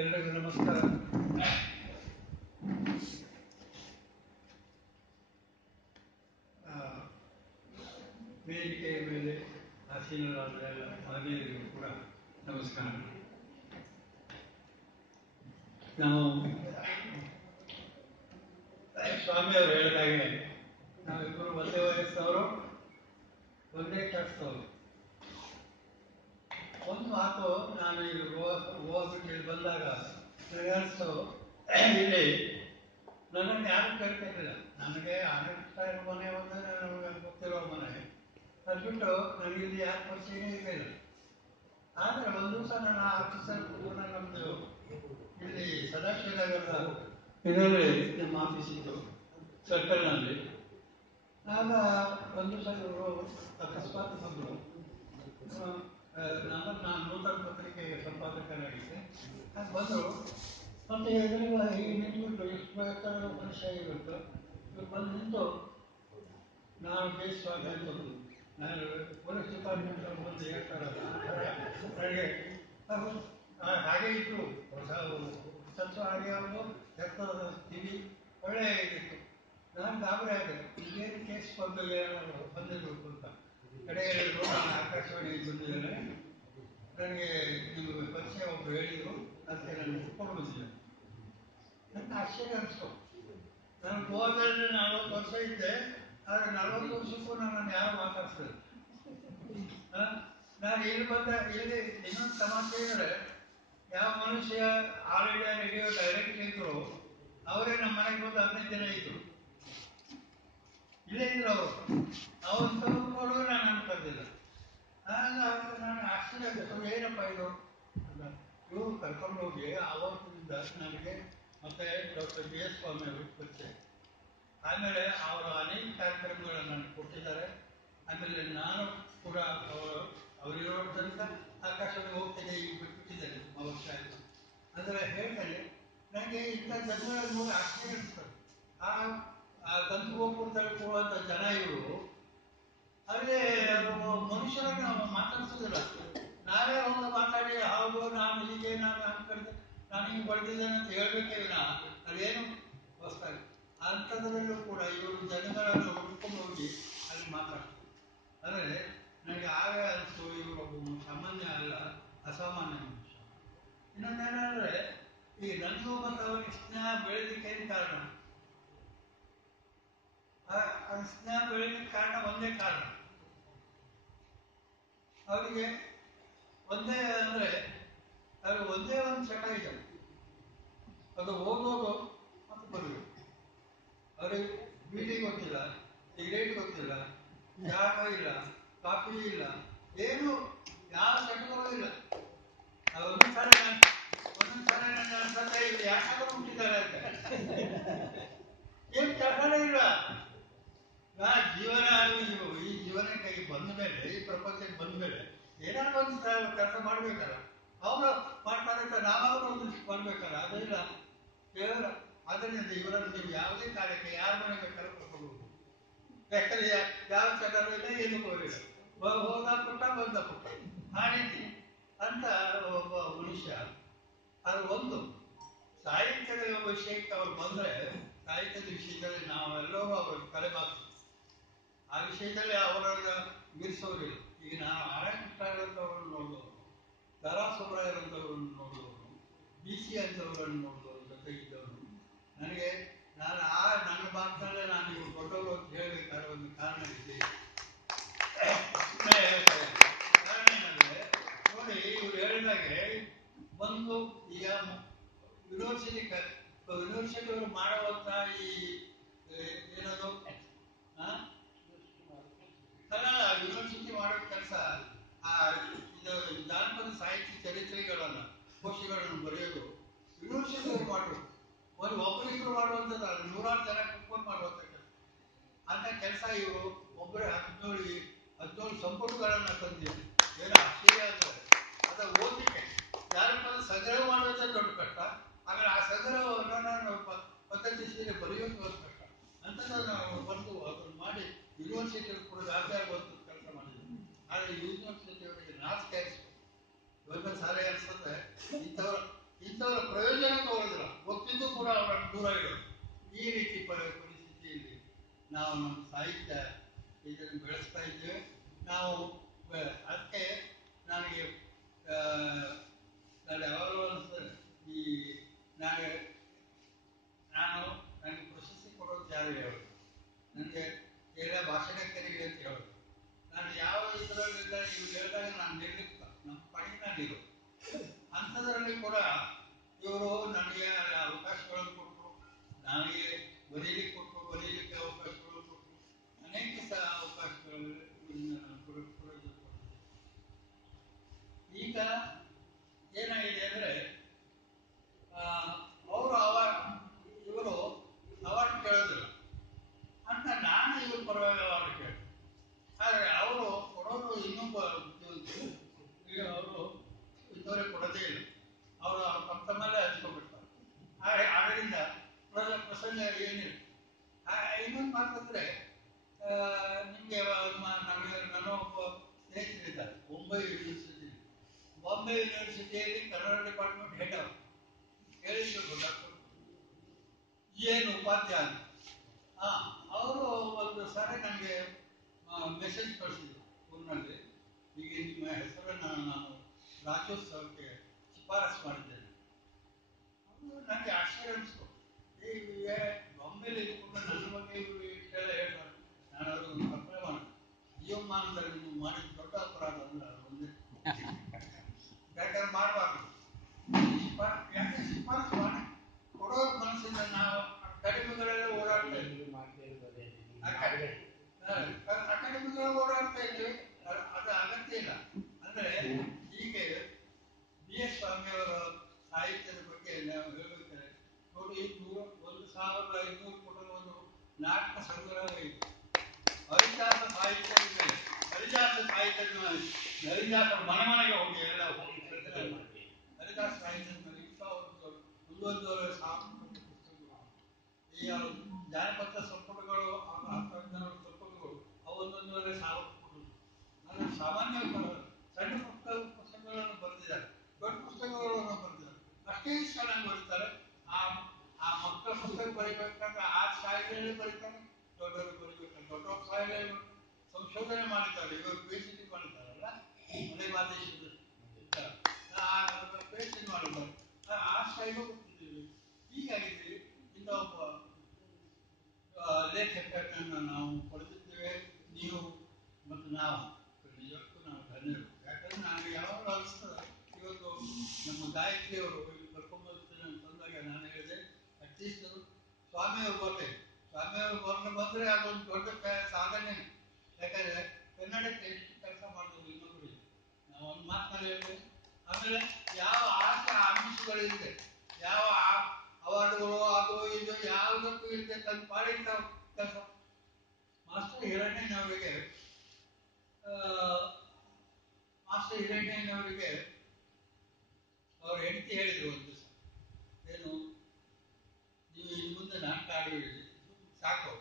ಎಲ್ಲರಿಗೂ ನಮಸ್ಕಾರ. ವೇದಿಕೆಯ ಮೇಲೆ ಆಸೀನರಾದ ಎಲ್ಲ ಮಹನೀಯರಿಗೂ ಕೂಡ ನಮಸ್ಕಾರ. ನಾವು ಸ್ವಾಮಿಯವರು ಹೇಳಿದಾಗೆ ನಾವಿಬ್ಬರು ಒಂದೇ ವಯಸ್ಸವರು, ಒಂದೇ ಕೆಲಸದವರು. ಒಂದು ಮಾತು ನಾನು ಇಲ್ಲಿ ಹೋಗ್ಬಿಟ್ಟು ಬಂದಾಗ ನನಗನ್ನಿಸ್ತು, ಇಲ್ಲಿ ನನ್ನನ್ನು ಯಾರು ಕೇಳ್ತಿರ್ಲಿಲ್ಲ. ನನಗೆ ಅನಿಸ್ತಾ ಇರೋ ಮನೆ ಒಂದು ನಮಗೆ ಗೊತ್ತಿರೋ ಮನೆ, ಅದು ಬಿಟ್ಟು ನನಗಿಲ್ಲಿ ಯಾರು ಪರಿಚಯನೇ ಇರಲಿಲ್ಲ. ಆದರೆ ಒಂದು ದಿವಸ ನನ್ನ ಆಫೀಸರ್ ಕೂಡ ನಮ್ಮದು ಇಲ್ಲಿ ಸದಾಶಿವನಗರದ ಇದರಲ್ಲಿ ನಮ್ಮ ಆಫೀಸ್ ಇತ್ತು, ಸರ್ಕಲ್ನಲ್ಲಿ. ಆಗ ಒಂದು ದಿವಸ ಇವರು ಅಕಸ್ಮಾತ್ ಬಂದರು. ನಾನು ನೂತನ ಪತ್ರಿಕೆಗೆ ಸಂಪಾದಕನಾಗಿದ್ದೆ. ಅದು ಬಂದರು. ಮತ್ತು ಎದುರು ಹೀಗೆ ನಿಂತುಬಿಟ್ಟು ಎಷ್ಟು ಬೇಕಾದ್ರೂ ಮನುಷ್ಯ ಆಗಿಬಿಟ್ಟು ಇವ್ರು ಬಂದು ನಿಂತು, ನಾನು ಬೇಯಿಸುವಾಗ ಅಂತದ್ದು ನಾನು ಪೊಲೀಸ್ ಡಿಪಾರ್ಟ್ಮೆಂಟ್ ಅವ್ರು ಬಂದು ಹೇಳ್ತಾರಲ್ಲ ನನಗೆ ಹಾಗೆ ಇತ್ತು. ಸ್ವಲ್ಪ ಹಾಗೆ ಅವರು ಎತ್ತರದ ಕಿವಿ ಒಳ್ಳೆ ಇತ್ತು. ನಾನು ಗಾಬರಿ ಆದೆ, ಇದೇನು ಕೇಸ್ ಬಂದಿರಬೇಕು ಅಂತ. ಕಡೆಯಲ್ಲಿ ನಾನು ಆಕಾಶವಾಣಿಗೆ ಬಂದಿದ್ದೇನೆ, ನನಗೆ ನಿಮಗೆ ಪರಿಚಯ ಒಬ್ಬರು ಹೇಳಿದರು, ಅದಕ್ಕೆ ನಾನು ಹುಡ್ಕೊಂಡು ಬಂದಿದ್ದೆ. ನನಗೆ ಆಶ್ಚರ್ಯ ಅನಿಸ್ತು. ನಾನು ಗೋವಾದಲ್ಲಿ 40 ವರ್ಷ ಇದ್ದೆ, ಆದರೆ 40 ವರ್ಷಕ್ಕೂ ನನ್ನನ್ನು ಯಾರು ಮಾತಾಡ್ತಿಲ್ಲ. ನಾನು ಇಲ್ಲಿ ಬಂದ ಇಲ್ಲಿ ಇನ್ನೊಂದು ಸಮಸ್ಯೆ ಅಂದರೆ, ಯಾವ ಮನುಷ್ಯ ಆಲ್ ಇಂಡಿಯಾ ರೇಡಿಯೋ ಡೈರೆಕ್ಟ್ ಇದ್ರು ಅವರೇ ನಮ್ಮ ಮನೆಗೆ ಬಂದು 15 ಜನ ಇದ್ರು. ಇಲ್ಲೇ ಇದ್ರು ಅವತ್ತು ಕೂಡ ನಾನು ಕರೆದಿಲ್ಲ. ನಾನು ಆಶ್ಚರ್ಯ ಆಗುತ್ತೆ, ಏನಪ್ಪ ಇದು ಅಂತ. ಇವರು ಕರ್ಕೊಂಡು ಹೋಗಿ ಆವತ್ತಿನಿಂದ ನನಗೆ ಮತ್ತೆ ಡಾಕ್ಟರ್ ಬಿ ಎಸ್ ಸ್ವಾಮಿ ಅವರು ಪರಿಚಯ. ಆಮೇಲೆ ಅವರು ಅನೇಕ ಕಾರ್ಯಕ್ರಮಗಳನ್ನು ನನಗೆ ಕೊಟ್ಟಿದ್ದಾರೆ. ಆಮೇಲೆ ನಾನು ಕೂಡ ಅವರಿರೋ ತನಕ ಆಕಾಶವಾಣಿ ಹೋಗ್ತೇನೆ, ಈಗ ಬಿಟ್ಟಿದ್ದೇನೆ ತುಂಬ ವರ್ಷ ಆಯಿತು. ಅಂದರೆ ಹೇಳ್ತಾರೆ, ನನಗೆ ಇಂಥ ಜನಗಳನ್ನು ನೋಡಿ ಆಶ್ಚರ್ಯ ಅನಿಸ್ತದೆ. ಆ ಗಂಧಗೋಪುರದಲ್ಲಿ ಕೊಡುವಂಥ ಜನ ಇವರು, ಆದರೆ ಮನುಷ್ಯರನ್ನು ಮಾತಾಡ್ಸೋದಿಲ್ಲ. ನಾವೇ ಹೋಗಿ ಮಾತಾಡಿ ಹೌದು ನಾನು ಹೀಗೆ ನಾನು ಅನ್ಕೊಂಡಿದ್ದೆ, ನಾನು ಹಿಂಗೆ ಬಡ್ದಿದ್ದೇನೆ ಅಂತ ಹೇಳಬೇಕೇ ವಿನ ಅದೇನು ಹೊಸ್ತಾಗಿ ಅಂಥದ್ರಲ್ಲೂ ಕೂಡ ಇವರು ಜನಗಳನ್ನು ಹುಡ್ಕೊಂಡು ಹೋಗಿ ಅಲ್ಲಿ ಮಾತಾಡ್ತಾರೆ. ಅಂದರೆ ನನಗೆ ಆಗ ಅನಿಸ್ತು, ಇವರು ಸಾಮಾನ್ಯ ಅಲ್ಲ, ಅಸಾಮಾನ್ಯ ಮನುಷ್ಯ. ಇನ್ನೊಂದೇನೆಂದರೆ, ಈ ನನಗೂ ಮತ್ತು ಅವರಿಗೆ ಸ್ನೇಹ ಬೆಳೆದಕ್ಕೆ ಏನು ಕಾರಣ? ಅದು ಸ್ನೇಹ ಬೆಳೆದಕ್ಕೆ ಕಾರಣ ಒಂದೇ ಕಾರಣ. ಅವರಿಗೆ ಒಂದೇ ಅಂದರೆ ಅವ್ರಿಗೆ ಒಂದೇ ಒಂದು ಚಟ ಇದೆ, ಅದು ಓದೋದು ಮತ್ತು ಬರೆಯೋದು. ಅವ್ರಿಗೆ ಬೀಡಿ ಗೊತ್ತಿಲ್ಲ, ಸಿಗರೇಟ್ ಗೊತ್ತಿಲ್ಲ, ಚಹಾ ಇಲ್ಲ, ಕಾಫಿ ಇಲ್ಲ, ಏನು ಯಾವ ಚಟಗಳು ಇಲ್ಲ. ಒಂದೊಂದ್ಸಲ ನನ್ನ ಅನ್ಸತ್ತೆ, ಇದು ಯಾಕಾದ್ರೂ ಹುಟ್ಟಿದ್ದಾರೆ ಅಂತ. ಏನು ಚಟನೇ ಇಲ್ಲ. ಜೀವನ ಈ ಜೀವನಕ್ಕೆ ಬಂದ ಮೇಲೆ, ಈ ಪ್ರಪಂಚಕ್ಕೆ ಬಂದ ಮೇಲೆ ಏನಾದ್ರು ಒಂದು ಕೆಲಸ ಮಾಡ್ಬೇಕಲ್ಲ. ಅವರು ಮಾಡ್ತಾರೆ ಅಂತ ನಾವಾದ್ರೂ ಒಂದು ಬರ್ಬೇಕಲ್ಲ, ಅದಿಲ್ಲ ಕೇವಲ. ಅದರಿಂದ ಇವರನ್ನು ನೀವು ಯಾವುದೇ ಕಾರ್ಯಕ್ಕೆ ಯಾರ ಮನೆಗೆ ಕರ್ಕೊಂಡು ಯಾಕಂದ್ರೆ ಯಾವ ಚಟನೂ ಇಲ್ಲ, ಏನು ಹೋಗಿಲ್ಲ. ಹೋದ ಪುಟ್ಟ ಬಂದ ಪುಟ್ಟ ಆ ರೀತಿ ಅಂತ ಒಬ್ಬ ಮನುಷ್ಯ. ಅದು ಒಂದು ಸಾಹಿತ್ಯದ ವಿಷಯಕ್ಕೆ ಅವ್ರು ಬಂದರೆ, ಸಾಹಿತ್ಯದ ವಿಷಯದಲ್ಲಿ ನಾವೆಲ್ಲರೂ ಅವ್ರ ತಲೆಬಾಗ್ತೀವಿ. ಆ ವಿಷಯದಲ್ಲಿ ಅವರನ್ನು ಮೀರಿಸೋರಿಲ್ಲ. ಈಗ ನಾನು ಆರ್.ಕೃಷ್ಣ ಇರೋಂಥವ್ರನ್ನು ನೋಡಿದವರು, ದಾರಾ ಸುಬ್ರಾಯರಂಥವ್ರನ್ನು ನೋಡಿದವರು, BC ಅಂತವ್ರನ್ನು ನೋಡಿದವರು, ಜೊತೆಗಿದ್ದವರು. ನನಗೆ ನನ್ನ ಭಾಗದಲ್ಲೇ ನಾನು ಇವರು ದೊಡ್ಡವರು ಅಂತ ಹೇಳಬೇಕಾದ್ರೆ ಒಂದು ಕಾರಣ ಇದೆ. ಕಾರಣ ಏನಂದರೆ, ನೋಡಿ ಇವ್ರು ಹೇಳಿದಾಗೆ ಒಂದು ಈಗ ಯೂನಿವರ್ಸಿಟಿಯವರು ಮಾಡುವಂಥ ಈ ಏನದು ಯೂನಿವರ್ಸಿಟಿ ಮಾಡೋ ಕೆಲಸ, ಇದು ಜಾನಪದ ಸಾಹಿತ್ಯ ಚರಿತ್ರೆಗಳನ್ನು, ಕೋಶಗಳನ್ನು ಬರೆಯೋದು ಯೂನಿವರ್ಸಿಟಿಯವರು ಮಾಡಬೇಕು. ಒಬ್ಬರಿಬ್ಬರು ಮಾಡುವಂಥದ್ದು, ಅದು 100 ಜನ ಕುತ್ಕೊಂಡು ಮಾಡುವಂಥ ಕೆಲಸ. ಅಂಥ ಕೆಲಸ ಇವರು ಒಬ್ಬರೇ 17 ಸಂಪುಟಗಳನ್ನು ತಂದಿದ್ದಾರೆ. ಏನು ಆಶ್ಚರ್ಯ ಅಂದರೆ, ಅದು ಓದಲಿಕ್ಕೆ ಜಾನಪದ ಸಂಗ್ರಹ ಮಾಡೋದೇ ದೊಡ್ಡ ಕಷ್ಟ. ಆಮೇಲೆ ಆ ಸಂಗ್ರಹವನ್ನು ಪದ್ಧತಿಯಲ್ಲಿ ಬರೆಯೋದು ಒಂದು ಕಷ್ಟ. ಅಂಥದ್ದು ನಾವು ಬಂದು ಅದನ್ನು ಮಾಡಿ ಯೂನಿವರ್ಸಿಟಿಯವರು ಕೂಡ ದಾಖಲೆ ಆಗುವಂಥ ಕೆಲಸ ಮಾಡಿದ್ರು. ಆದರೆ ಯೂನಿವರ್ಸಿಟಿಯವರಿಗೆ ಇಂಥವ್ರ ಇಂಥವರ ಪ್ರಯೋಜನ ತಗೊಳ್ಳೋದಿಲ್ಲ, ಗೊತ್ತಿದ್ದು ಕೂಡ ಅವರನ್ನು ದೂರ ಇಡೋದು. ಈ ರೀತಿ ಪರಿಸ್ಥಿತಿಯಲ್ಲಿ ನಾವು ನಮ್ಮ ಸಾಹಿತ್ಯ ಇದನ್ನು ಬೆಳೆಸ್ತಾ ಇದ್ದೇವೆ. ನಾವು ಅದಕ್ಕೆ ನನಗೆ ಯಾವಾಗಲೂ ಅನಿಸ್ತದೆ, ಈ ನನಗೆ ಪ್ರಶಸ್ತಿ ಕೊಡೋದು ಯಾರು ಹೇಳೋದು, ನನಗೆ ಎಲ್ಲ ಭಾಷಣಕರಿಗೆ ಅಂತ ಹೇಳೋದು. ನಾನು ಯಾವ ಇದರಲ್ಲಿಲ್ಲ ಇವ್ರು ಹೇಳಿದಾಗ ನಾನು ನಿರ್ಲಿಪ್ತ, ನಮ್ಮ ಪಡೆಗೆ ನಾನಿರು. ಅಂಥದ್ರಲ್ಲಿ ಕೂಡ ಇವರು ನನಗೆ ಅವಕಾಶಗಳನ್ನು ಕೊಟ್ಟರು, ನನಗೆ ಬರೀಲಿಕ್ಕೆ ಕೊಟ್ಟರು, ಬರೀಲಿಕ್ಕೆ ಅವಕಾಶಗಳನ್ನು ಕೊಟ್ಟರು, ಅನೇಕ ಅವಕಾಶಗಳಲ್ಲಿ ನಾನು ಪ್ರಯೋಜನ. ಈಗ ಏನಾಗಿದೆ ಅಂದರೆ ಇವರು ಅವಾರ್ಡ್ ಕೇಳೋದಿಲ್ಲ ಅಂತ ನಾನು ಇವ್ರ ಪರವಾಗಿ ಅವಾರ್ಡ್ ಕೇಳಿದೆ. ಆದರೆ ಅವರು ಕೊಡೋರು ಇನ್ನೊಬ್ಬ ಅವರು ಇಂಥವರೇ ಕೊಡೋದೇ ಇಲ್ಲ, ಅವರು ತಮ್ಮ ಮೇಲೆ ಹಂಚ್ಕೊಂಡ್ಬಿಡ್ತಾರೆ. ಆದ್ದರಿಂದ ಪ್ರಸಂಗ ಏನಿಲ್ಲ. ಇನ್ನೊಂದು ಮಾತಂದ್ರೆ, ನಿಮಗೆ ನನ್ನ ಒಬ್ಬ ಸ್ನೇಹಿತರಿದ್ದಾರೆ ಬಾಂಬೆ ಯೂನಿವರ್ಸಿಟಿಯಲ್ಲಿ ಕನ್ನಡ ಡಿಪಾರ್ಟ್ಮೆಂಟ್ ಹೆಡ್ ಅವರು ಹೇಳಿದ್ರು, ಡಾಕ್ಟರ್ ಏನು ಉಪಾಧ್ಯಾಯ. ಅವರು ಒಂದು ಸಾರಿ ನನಗೆ ಮೆಸೇಜ್ ಕಳಿಸಿದ್ರು ಫೋನ್ನಲ್ಲಿ, ಹೀಗೆ ನಿಮ್ಮ ಹೆಸರನ್ನು ನಾನು ರಾಜ್ಯೋತ್ಸವಕ್ಕೆ ಶಿಫಾರಸು ಮಾಡಿದ್ದೇನೆ. ಅದು ನನಗೆ ಆಶ್ಚರ್ಯ ಅನಿಸ್ತು. ಬಾಂಬೆಲಿ ಇದ್ಕೊಂಡು ನನ್ನ ಬಗ್ಗೆ ಇವರು ಇಷ್ಟೆಲ್ಲ ಹೇಳ್ತಾರೆ. ನಾನು ಅವ್ರಿಗೆ ಕಲ್ಪನೆ ಮಾಡಿ, ಜೀವಮಾನದಲ್ಲಿ ನೀವು ಮಾಡಿದ ದೊಡ್ಡ ಅಪರಾಧ ಅಂದ್ರೆ ಅದು ಒಂದೇ. ಬೇಕಾದ್ರೆ ಮಾಡಬಾರ್ದು, ಯಾಕೆ ಶಿಫಾರಸು ಮಾಡಿ ಕೊಡೋ ಮನಸ್ಸಿಂದ ನಾವು ಅಕಾಡೆಮಿಗಳೆಲ್ಲ ಓಡಾಡ್ತಾ ಇದ್ದೀವಿ, ಅಕಾಡೆಮಿಗಳ ಓಡಾಡ್ತಾ ಇದ್ದೀವಿ, ಅದು ಅಗತ್ಯ ಇಲ್ಲ. ಅಂದ್ರೆ ಹೀಗೆ ಬಿ ಎಸ್ ಸ್ವಾಮಿಯವರ ಸಾಹಿತ್ಯದ ಬಗ್ಗೆ ನಾವು ಹೇಳ್ಬೇಕಾದ್ರೆ ನೋಡಿ, 1500 ಪುಟದ ಒಂದು ನಾಟಕ ಸಂಗ್ರಹ ಇದೆ. ಹರಿದಾಸ ಸಾಹಿತ್ಯದ ಮೇಲೆ, ಹರಿದಾಸರ ಮನೆಗೆ ಹೋಗಿ ಎಲ್ಲ ಹರಿದಾಸ ಸಾಹಿತ್ಯದ ಮೇಲೆ ಇಂಥ ಒಂದೊಂದೂವರೆ ಸಾವಿರ ಪುಸ್ತಕಗಳು, ಈ ಜಾನಪದ ಸಂಪುಟಗಳು, ಸಂಪುಟಗಳು ಅವು 1,500 ಸಾವಿರ ಪುಸ್ತಕಗಳು. ನಾನು ಸಾಮಾನ್ಯ ಸಣ್ಣ ಪುಸ್ತಕಗಳನ್ನು ಬರೆದಿದ್ದಾರೆ, ದೊಡ್ಡ ಪುಸ್ತಕಗಳನ್ನು ಬರೆದಿದ್ದಾರೆ. ಅಷ್ಟೇ ಚೆನ್ನಾಗಿ ಬರೀತಾರೆ. ಆ ಮಕ್ಕಳ ಪುಸ್ತಕ ಬರೀಬೇಕಾದ್ರೆ ಆ ಶಾಲೆಯಲ್ಲಿ ಬರೀತಾರೆ, ದೊಡ್ಡವರು ಬರೀಬೇಕಾದ್ರೆ ದೊಡ್ಡ ಶಾಲೆಯಲ್ಲಿ ಸಂಶೋಧನೆ ಮಾಡಿದ್ದಾರೆ. ಇವರು PhD ಮಾಡಿದ್ದಾರಲ್ಲ, ಮನೆ ಮಾದೇಶ್ವರ PhD ಮಾಡಿದ್ದಾರೆ. ಆ ಶೈಲಿ ಗೊತ್ತಿದ್ದೀವಿ. ಹೀಗಾಗಿದ್ದೀವಿ. ಇಂಥ ಒಬ್ಬ ಲೇಖಕರನ್ನು ನಾವು ಪಡೆದಿದ್ದೇವೆ. ನೀವು ಮತ್ತು ನಾವು ನಿಜಕ್ಕೂ ನಾವು ಧನ್ಯರು. ಯಾಕಂದ್ರೆ ನಾನು ಯಾವಾಗಲೂ ಅನಿಸ್ತದೆ, ಇವತ್ತು ನಮ್ಮ ಗಾಯತ್ರಿಯವರು ಇಲ್ಲಿ ಕರ್ಕೊಂಡ್ಬರ್ತೀನಿ ಅಂತಂದಾಗ ನಾನು ಹೇಳಿದೆ, ಅಟ್ಲೀಸ್ಟ್ ಸ್ವಾಮಿಯವರು ಬರಲಿ, ಸ್ವಾಮಿಯವರು ಬಂದರೆ ಅದೊಂದು ದೊಡ್ಡ ಸಾಧನೆ. ಯಾಕಂದ್ರೆ ಕನ್ನಡಕ್ಕೆ ಎಷ್ಟು ಕೆಲಸ ಮಾಡಿದ್ರು ಇನ್ನೊಬ್ಬರಿಗೆ ನಾವು ಒಂದು ಮಾತನಾಡಿ ಹೇಳಿದೆ. ಆಮೇಲೆ ಯಾವ ಆಮಿಷಗಳಿದೆ, ಯಾವ ಅವಾರ್ಡ್ಗಳು ಅದು ಇದು ಯಾವುದಕ್ಕೂ ಇಲ್ಲದೆ ತನ್ನ ಪಾಡಿಗೆ ನಾವು ಕೆಲಸ. ಮಾಸ್ಟರ್ ಹಿರಣ್ಣಯ್ಯನವರಿಗೆ ಅವ್ರ ಹೆಂಡತಿ ಹೇಳಿದ್ರು ಒಂದು ದಿವಸ, ಏನು ನೀವು ಇನ್ನು ಮುಂದೆ ನಾಟಕ ಆಡಿ ಸಾಕು,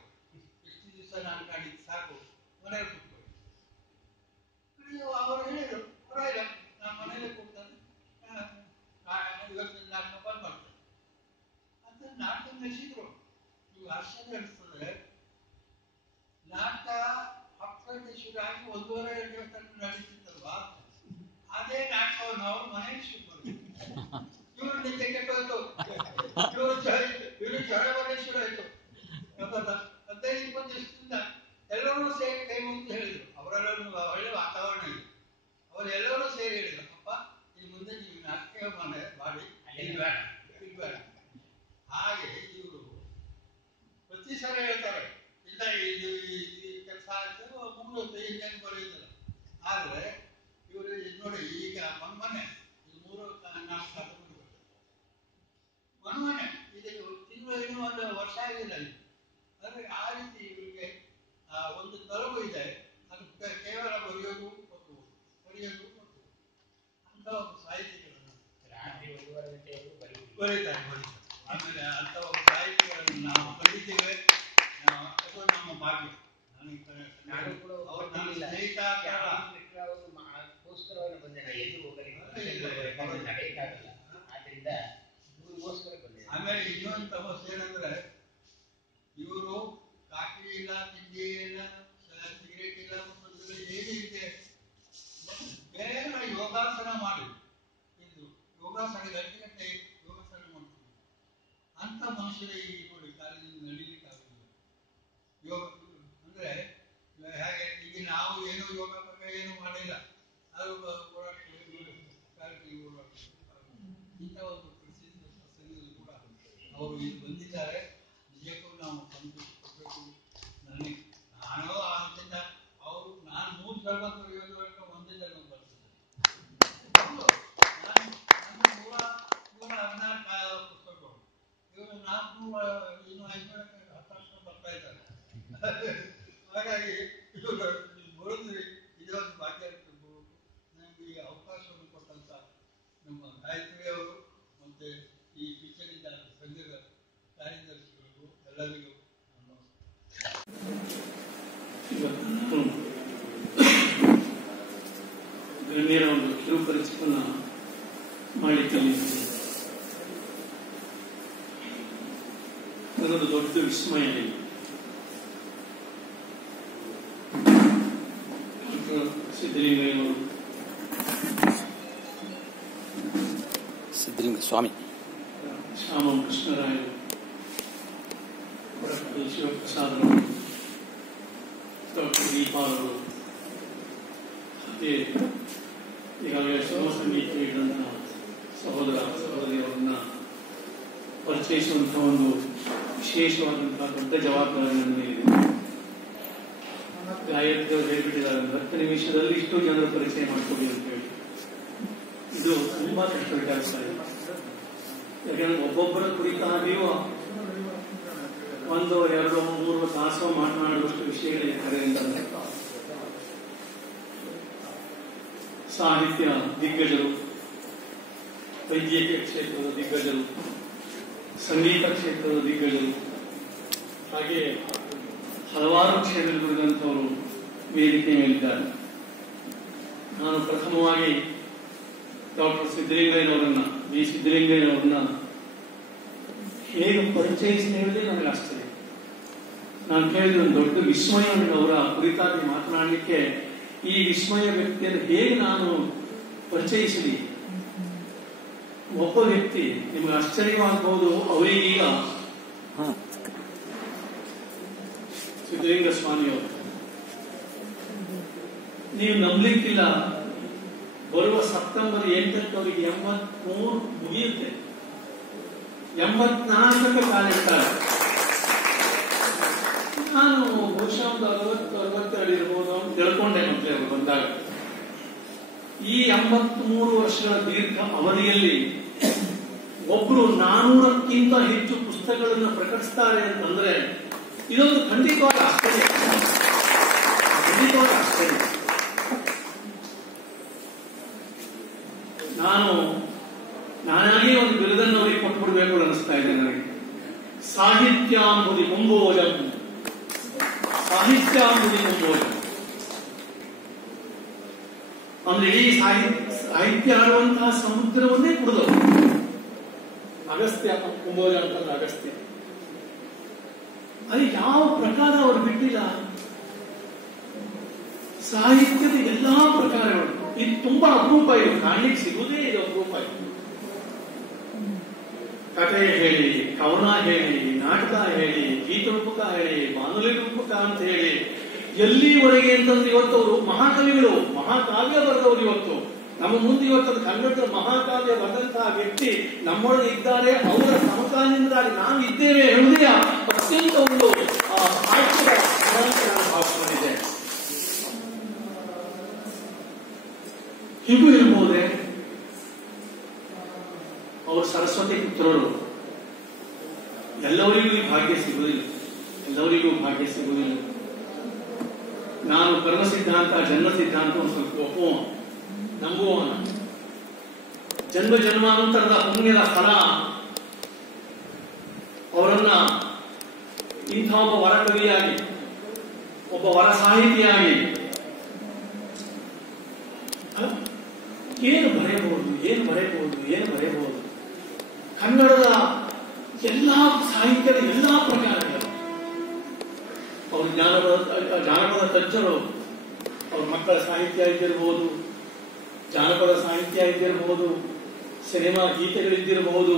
ಇಷ್ಟು ದಿವಸ ನಾಟಕ ಆಡಿದ್ದು ಸಾಕು, ಮನೇಲಿ ಕೂತ್ಕೊಳ್ಳಿ. ಅವರು ಹೇಳಿದ್ರು, ಪರವಾಗಿಲ್ಲ, ನಾನು ಮನೇಲಿ ಕೂಗ್ತಾನೆ, ಇವತ್ತು ನಾಟಕ ಬಂದ್ ಮಾಡ್ತೇನೆ ಅಂತ ನಾಟಕ ನಡೆಸಿದ್ರು. ನೀವು ಆಶ್ಚರ್ಯ ಅನಿಸ್ತದೆ, ನಾಟಕ 10 ಗಂಟೆ ಶುರು ಆಗಿ 1:30 ಗಂಟೆ ತನಕ ನಡೀತಿತ್ತಲ್ವಾ, ಅದೇ ನಾಟಕವನ್ನು ಅವರು ಮನೆಯಲ್ಲಿ ಶುರು ಮಾಡಿದ್ರು. ಇವರು ನಿದ್ದೆ ಕೆಟ್ಟೋಯ್ತು, ಇವರು ಜ್ವರ ಬರಲಿ ಶುರು ಆಯ್ತು. 15-20 ದಿವಸದಿಂದ ಎಲ್ಲರೂ ಸೇರಿ ಕೈ ಮುಗಿದು ಹೇಳಿದ್ರು. ಅವರೆಲ್ಲರೂ ಒಳ್ಳೆ ವಾತಾವರಣ ಇದೆ, ಅವರೆಲ್ಲರೂ ಸೇರಿ ಹೇಳಿದ್ರು, ಅಪ್ಪ ಇನ್ನು ಮುಂದೆ ನೀವು ನಾಟಕ ಮಾಡಿ ಬೇಡ. ಹಾಗೆ ಇವರು ಪ್ರತಿ ಸಲ ಹೇಳ್ತಾರೆ, ಇಲ್ಲ ಇದು ಈ ಕೆಲಸ ಆಯ್ತು ಮುಗಿದೋಯ್ತು, ಇನ್ನೇನು ಬರೆಯುತ್ತಿಲ್ಲ. ಆದರೆ ಇವರು ನೋಡಿ, ಈಗ ಮೊನ್ನೆ ಇದು 3-4 ಮೊನ್ನೆ ಇದು ತಿಂಗಳು ಒಂದು ವರ್ಷ ಆಗಿಲ್ಲ ಇದು. ಅಂದರೆ ಆ ರೀತಿ ಇವರಿಗೆ ಒಂದು ತಲುಪು ಇದೆ. ಅದು ಕೇವಲ ಬರೆಯೋದು ಅಂತ ಒಂದು ಸಾಹಿತಿಗಳನ್ನು ಬರೀತಾರೆ. ಆಮೇಲೆ ಅಂತ ಒಂದು ಸಾಹಿತಿಗಳನ್ನು ನಾವು ಕಲಿತೇವೆ, ಅದು ನಮ್ಮ ಭಾಗ್ಯ. ಕಾರಣದಿಂದ ಗುರುಗೋಸ್ಕರ ಬಂದಿದೆ. ಆಮೇಲೆ ಇನ್ನೊಂದು ಸಮಸ್ಯೆ ಏನಂದ್ರೆ ಇವರು ಕಾಫಿ ಇಲ್ಲ, ತಿಂಡಿ ಇಲ್ಲ, ಸಿಗರೇಟ್ ಇಲ್ಲ, ಏನೂ ಇದೆ, ಬೇಗ ಯೋಗಾಸನ ಮಾಡಿ ಇದು ಯೋಗಾಸನ ಗಂಟೆ ಗಂಟೆ ಯೋಗಾಸನ ಮಾಡ್ತೀವಿ ಅಂತ ಮನುಷ್ಯರು ಈ ನೋಡಿ ಕಾಲದಿಂದ ನಡೀಲಿಕ್ಕೆ ಆಗುದಿಲ್ಲ. ಯೋಗ ಅಂದ್ರೆ ಹೇಗೆ ಈಗ ನಾವು ಏನು ಯೋಗ ಏನು ಮಾಡಿಲ್ಲ, ಅದು ಓಡಾಟ ಇಂಥ ಒಂದು ಪ್ರಸಿದ್ಧ ಸತ್ಸಂಗದಲ್ಲಿ ಕೂಡ ಅವರು ಇಲ್ಲಿ ಬಂದಿದ್ದಾರೆ. ನಿಜಕ್ಕೂ ನಾವು ಸಂತೋಷ ಪಡಬೇಕು. ನಾನು ಅಂತಿದ್ದ ಅವರು ನಾನು 3 ಜನ್ಮ ಯೋಗ ಒಂದೇ ಜನ್ಮ ಬರ್ತದೆ. ನಾನು 116 ಪುಸ್ತಕಗಳು, ಇವರು 400 ಇನ್ನು 500 ಬರ್ತಾ ಇದ್ದಾರೆ. ಹಾಗಾಗಿ ಇವರು ಬರೋದ್ರಿ ಇದೇ ಒಂದು ಭಾಗ್ಯ ಇರ್ತಿರ್ಬೋದು. ನನಗೆ ಈ ಅವಕಾಶವನ್ನು ಕೊಟ್ಟಂತ ನಮ್ಮ ಗಾಯತ್ರಿ ಅವರು ಮತ್ತೆ ಈ ಪಿಕ್ಚರಿಂದ ಸಂಘದ ಕಾರ್ಯದರ್ಶಿಗಳಿಗೂ ಎಲ್ಲರಿಗೂ ಗಣ್ಯರ ಒಂದು ಕಿರು ಪರಿಚಯವನ್ನ ಮಾಡಿಕೊಳ್ಳಿ. ಅದೊಂದು ದೊಡ್ಡ ವಿಸ್ಮಯ. ಸಿದ್ದಲಿಂಗಯ್ಯನವರು, ಸಿದ್ದಲಿಂಗ ಸ್ವಾಮಿ, ಶ್ಯಾಮ ಕೃಷ್ಣರಾಯರು, ಡಾಕ್ಟರ್ ಶಿವಪ್ರಸಾದರು, ಡಾಕ್ಟರ್ ದೀಪಾಲರು, ಹಾಗೆ ಈಗಾಗಲೇ ಸಂಗೀತ ಇದ್ದಂತಹ ಸಹೋದರ ಸಹೋದರಿಯವರನ್ನ ಪರಿಚಯಿಸುವಂತಹ ಒಂದು ವಿಶೇಷವಾದಂತಹ ದೊಡ್ಡ ಜವಾಬ್ದಾರಿ ನನ್ನ ಮೇಲಿದೆ. ಗಾಯಕರು ಹೇಳ್ಬಿಟ್ಟಿದ್ದಾರೆ, 10 ನಿಮಿಷದಲ್ಲಿ ಇಷ್ಟು ಜನರ ಪರಿಚಯ ಮಾಡ್ಕೊಡಿ ಅಂತ ಹೇಳಿ. ಇದು ತುಂಬಾ ಕಷ್ಟಪಟ್ಟ ಕೆಲಸ ಇದೆ. ಯಾಕಂದ್ರೆ ಒಬ್ಬೊಬ್ಬರ ಕುರಿತಾಗಿಯೂ 1, 2, 3 ತಾಸು ಮಾತನಾಡುವಷ್ಟು ವಿಷಯಗಳಿರ್ತಾರೆ ಅಂತಂದ್ರೆ ಸಾಹಿತ್ಯ ದಿಗ್ಗಜರು, ವೈದ್ಯಕೀಯ ಕ್ಷೇತ್ರದ ದಿಗ್ಗಜರು, ಸಂಗೀತ ಕ್ಷೇತ್ರದ ದಿಗ್ಗಜರು, ಹಾಗೆ ಹಲವಾರು ಕ್ಷೇತ್ರದಲ್ಲಿ ದುಡಿದಂಥವರು ವೇದಿಕೆ ಮೇಲಿದ್ದಾರೆ. ನಾನು ಪ್ರಥಮವಾಗಿ ಡಾಕ್ಟರ್ ಸಿದ್ದಲಿಂಗಯ್ಯನವರನ್ನ, ಬಿ ಸಿದ್ದಲಿಂಗಯ್ಯನವರನ್ನ ಹೇಗೆ ಪರಿಚಯಿಸಿ ಹೇಳಿದ್ರೆ ನನಗೆ ಆಶ್ಚರ್ಯ. ನಾನು ಕೇಳಿದ ಒಂದು ದೊಡ್ಡ ವಿಸ್ಮಯ ಅವರ ಕುರಿತಾಗಿ ಮಾತನಾಡಲಿಕ್ಕೆ. ಈ ವಿಸ್ಮಯ ವ್ಯಕ್ತಿಯನ್ನು ಹೇಗೆ ನಾನು ಪರಿಚಯಿಸಲಿ? ಒಬ್ಬ ವ್ಯಕ್ತಿ, ನಿಮಗೆ ಆಶ್ಚರ್ಯವಾಗಬಹುದು, ಅವರಿಗೀಗ ಸಿದ್ದಲಿಂಗ ಸ್ವಾಮಿಯವರು, ನೀವು ನಂಬಲಿಕ್ಕಿಲ್ಲ, ಬರುವ ಸೆಪ್ಟೆಂಬರ್ 8ಕ್ಕೆ ಅವರಿಗೆ 83 ಮುಗಿಯುತ್ತೆ. 84ಕ್ಕೆ ಕಾಲಿಡ್ತಾರೆ. ನಾನು ಬಹುಶಃ ಒಂದು 60-62 ಇರ್ಬೋದು ಅಂತ ತಿಳ್ಕೊಂಡೆ ಮತ್ತೆ ಅವರು ಬಂದಾಗ. ಈ 83 ವರ್ಷಗಳ ದೀರ್ಘ ಅವಧಿಯಲ್ಲಿ ಒಬ್ರು 400ಕ್ಕಿಂತ ಹೆಚ್ಚು ಪುಸ್ತಕಗಳನ್ನು ಪ್ರಕಟಿಸ್ತಾರೆ ಅಂತಂದ್ರೆ ಇದೊಂದು ಖಂಡಿತವಾದ ಆಶ್ಚರ್ಯ. ಖಂಡಿತವಾದ ಆಶ್ಚರ್ಯ. ನಾನಾಗಿ ಒಂದು ಬಿರುದನ್ನು ಅವರಿಗೆ ಕೊಟ್ಬಿಡ್ಬೇಕು ಅನಿಸ್ತಾ ಇದೆ ನನಗೆ. ಸಾಹಿತ್ಯಾಂಬುದಿ ಮುಂಬೋಜಂ, ಸಾಹಿತ್ಯಾಂಬುದಿ ಮುಂಬೋಜಂ ಅಂದ್ರೆ ಈ ಸಾಹಿತ್ಯ ಆಡುವಂತಹ ಸಮುದ್ರವನ್ನೇ ಕುಡಿದವರು. ಅಗಸ್ತ್ಯ ಕುಂಬೋಜ ಅಂತಂದ್ರೆ ಅಗಸ್ತ್ಯ. ಅದು ಯಾವ ಪ್ರಕಾರ ಅವರು ಬಿಟ್ಟಿಲ್ಲ. ಸಾಹಿತ್ಯದ ಎಲ್ಲಾ ಪ್ರಕಾರಗಳು ಇದು ತುಂಬಾ ಅಪರೂಪ. ಇದು ಕಾಣ್ಲಿಕ್ಕೆ ಸಿಗುವುದೇ ಇದು ಅಪರೂಪ. ಕಥೆ ಹೇಳಿ, ಕವನ ಹೇಳಿ, ನಾಟಕ ಹೇಳಿ, ಗೀತ ರೂಪಕ ಹೇಳಿ, ಬಾನುಲಿ ರೂಪಕ ಅಂತ ಹೇಳಿ, ಎಲ್ಲಿವರೆಗೆ ಅಂತಂದ್ರೆ ಇವತ್ತು ಅವರು ಮಹಾಕವಿಗಳು, ಮಹಾಕಾವ್ಯ ಬರೆದವರು. ಇವತ್ತು ನಮ್ಮ ಮುಂದೆ ಇವತ್ತು ಕನ್ನಡದ ಮಹಾಕಾವ್ಯ ಬರೆದಂತಹ ವ್ಯಕ್ತಿ ನಮ್ಮೊಳಗೆ ಇದ್ದಾರೆ. ಅವರ ಸಮಕಾಲೀನರಾಗಿ ನಾವು ಇದ್ದೇವೆ ಹೇಳುವುದೇ ಅತ್ಯಂತ ಒಂದು ಸಾಹಿತ್ಯದ ಭಾವಿಸಿದೆ. ಹೀಗೂ ಇರ್ಬೋದೆ. ಅವರು ಸರಸ್ವತಿ ಪುತ್ರರು. ಎಲ್ಲವರಿಗೂ ಈ ಭಾಗ್ಯ ಸಿಗುವುದಿಲ್ಲ, ಎಲ್ಲವರಿಗೂ ಭಾಗ್ಯ ಸಿಗುವುದಿಲ್ಲ. ನಾನು ಕರ್ಮ ಸಿದ್ಧಾಂತ, ಜನ್ಮ ಸಿದ್ಧಾಂತ ಒಂದು ಸ್ವಲ್ಪ ಒಪ್ಪುವ, ನಂಬುವವನ. ಜನ್ಮ ಜನ್ಮಾಂತರದ ಪುಣ್ಯದ ಫಲ ಅವರನ್ನ ಇಂಥ ಒಬ್ಬ ವರ ಕವಿಯಾಗಿ, ಒಬ್ಬ ವರ ಸಾಹಿತಿಯಾಗಿ ಏನು ಬರೆಯಬಹುದು, ಏನು ಬರೆಯಬಹುದು, ಏನು ಬರೆಯಬಹುದು. ಕನ್ನಡದ ಎಲ್ಲಾ ಸಾಹಿತ್ಯದ ಎಲ್ಲಾ ಪ್ರಕಾರಗಳು. ಅವರು ಜಾನಪದ ತಜ್ಞರು. ಅವ್ರ ಮಕ್ಕಳ ಸಾಹಿತ್ಯ ಇದ್ದಿರಬಹುದು, ಜಾನಪದ ಸಾಹಿತ್ಯ ಇದ್ದಿರಬಹುದು, ಸಿನಿಮಾ ಗೀತೆಗಳಿದ್ದಿರಬಹುದು,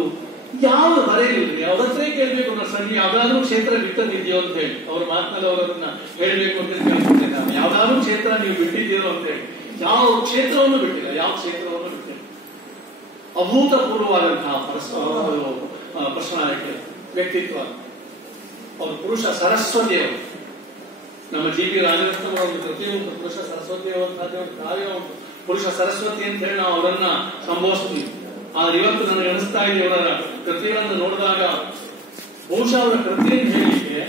ಯಾವ ಬರೆಯಲಿಲ್ಲ. ಯಾವ್ದತ್ರೇ ಕೇಳಬೇಕು ಅನ್ನೋ ಸಣ್ಣ ಯಾವ್ದಾದ್ರೂ ಕ್ಷೇತ್ರ ಬಿಟ್ಟದಿದೆಯೋ ಅಂತ ಹೇಳಿ ಅವ್ರ ಮಾತಿನಲ್ಲಿ ಅವರನ್ನ ಹೇಳಬೇಕು ಅಂತ ಕೇಳ್ಕೊಳ್ತೇನೆ ನಾನು. ಯಾವ್ದಾದ್ರೂ ಕ್ಷೇತ್ರ ನೀವು ಬಿಟ್ಟಿದ್ದೀರೋ ಅಂತ ಹೇಳಿ. ಯಾವ ಕ್ಷೇತ್ರವನ್ನು ಬಿಟ್ಟಿಲ್ಲ, ಯಾವ ಕ್ಷೇತ್ರವನ್ನು ಬಿಟ್ಟಿಲ್ಲ. ಅಭೂತಪೂರ್ವವಾದಂತಹ ಪರ್ಸನಾಲಿಟಿ, ವ್ಯಕ್ತಿತ್ವ. ಅವರು ಪುರುಷ ಸರಸ್ವತಿಯವರು. ನಮ್ಮ ಜಿ ಪಿ ರಾಜರತ್ನವರ ಒಂದು ಕೃತಿ ಉಂಟು, ಪುರುಷ ಸರಸ್ವತಿಯವರಂತಹ ಒಂದು ಕಾವ್ಯ ಉಂಟು. ಪುರುಷ ಸರಸ್ವತಿ ಅಂತ ಹೇಳಿ ನಾವು ಅವರನ್ನ ಸಂಬೋಧಿಸ್ತೀವಿ. ಆದ್ರೆ ಇವತ್ತು ನನಗೆ ಅನಿಸ್ತಾ ಇದೆ, ಅವರ ಕೃತಿಗಳನ್ನು ನೋಡಿದಾಗ ಬಹುಶಃ ಅವರ ಕೃತಿಯನ್ನು ಹೇಳಲಿಕ್ಕೆ,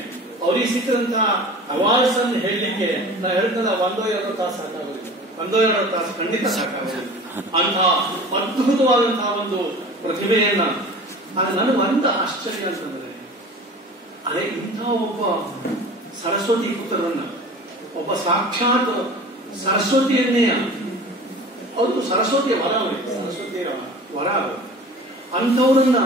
ಅವರಿಗೆ ಸಿಕ್ಕಂತಹ ಅವಾರ್ಡ್ಸ್ ಅನ್ನು ಹೇಳಲಿಕ್ಕೆ ನಾ ಹೇಳಿದ್ನಲ್ಲ, 1-2 ತಾಸು ಸಾಕಾಗೋದಿಲ್ಲ. 1-2 ತಾಸು ಖಂಡಿತ ಸಾಕಾಗೋದಿಲ್ಲ. ಅಂತಹ ಅದ್ಭುತವಾದಂತಹ ಒಂದು ಪ್ರತಿಭೆಯನ್ನ. ಆದ್ರೆ ನನಗೆ ಒಂದು ಆಶ್ಚರ್ಯ ಅಂತಂದ್ರೆ, ಅದೇ ಇಂಥ ಒಬ್ಬ ಸರಸ್ವತಿ ಪುತ್ರರನ್ನ, ಒಬ್ಬ ಸಾಕ್ಷಾತ್ ಸರಸ್ವತಿಯನ್ನೇ, ಅವರು ಸರಸ್ವತಿಯ ವರ, ಅವರಿಗೆ ಸರಸ್ವತಿಯ ವರ. ಅಂಥವ್ರನ್ನ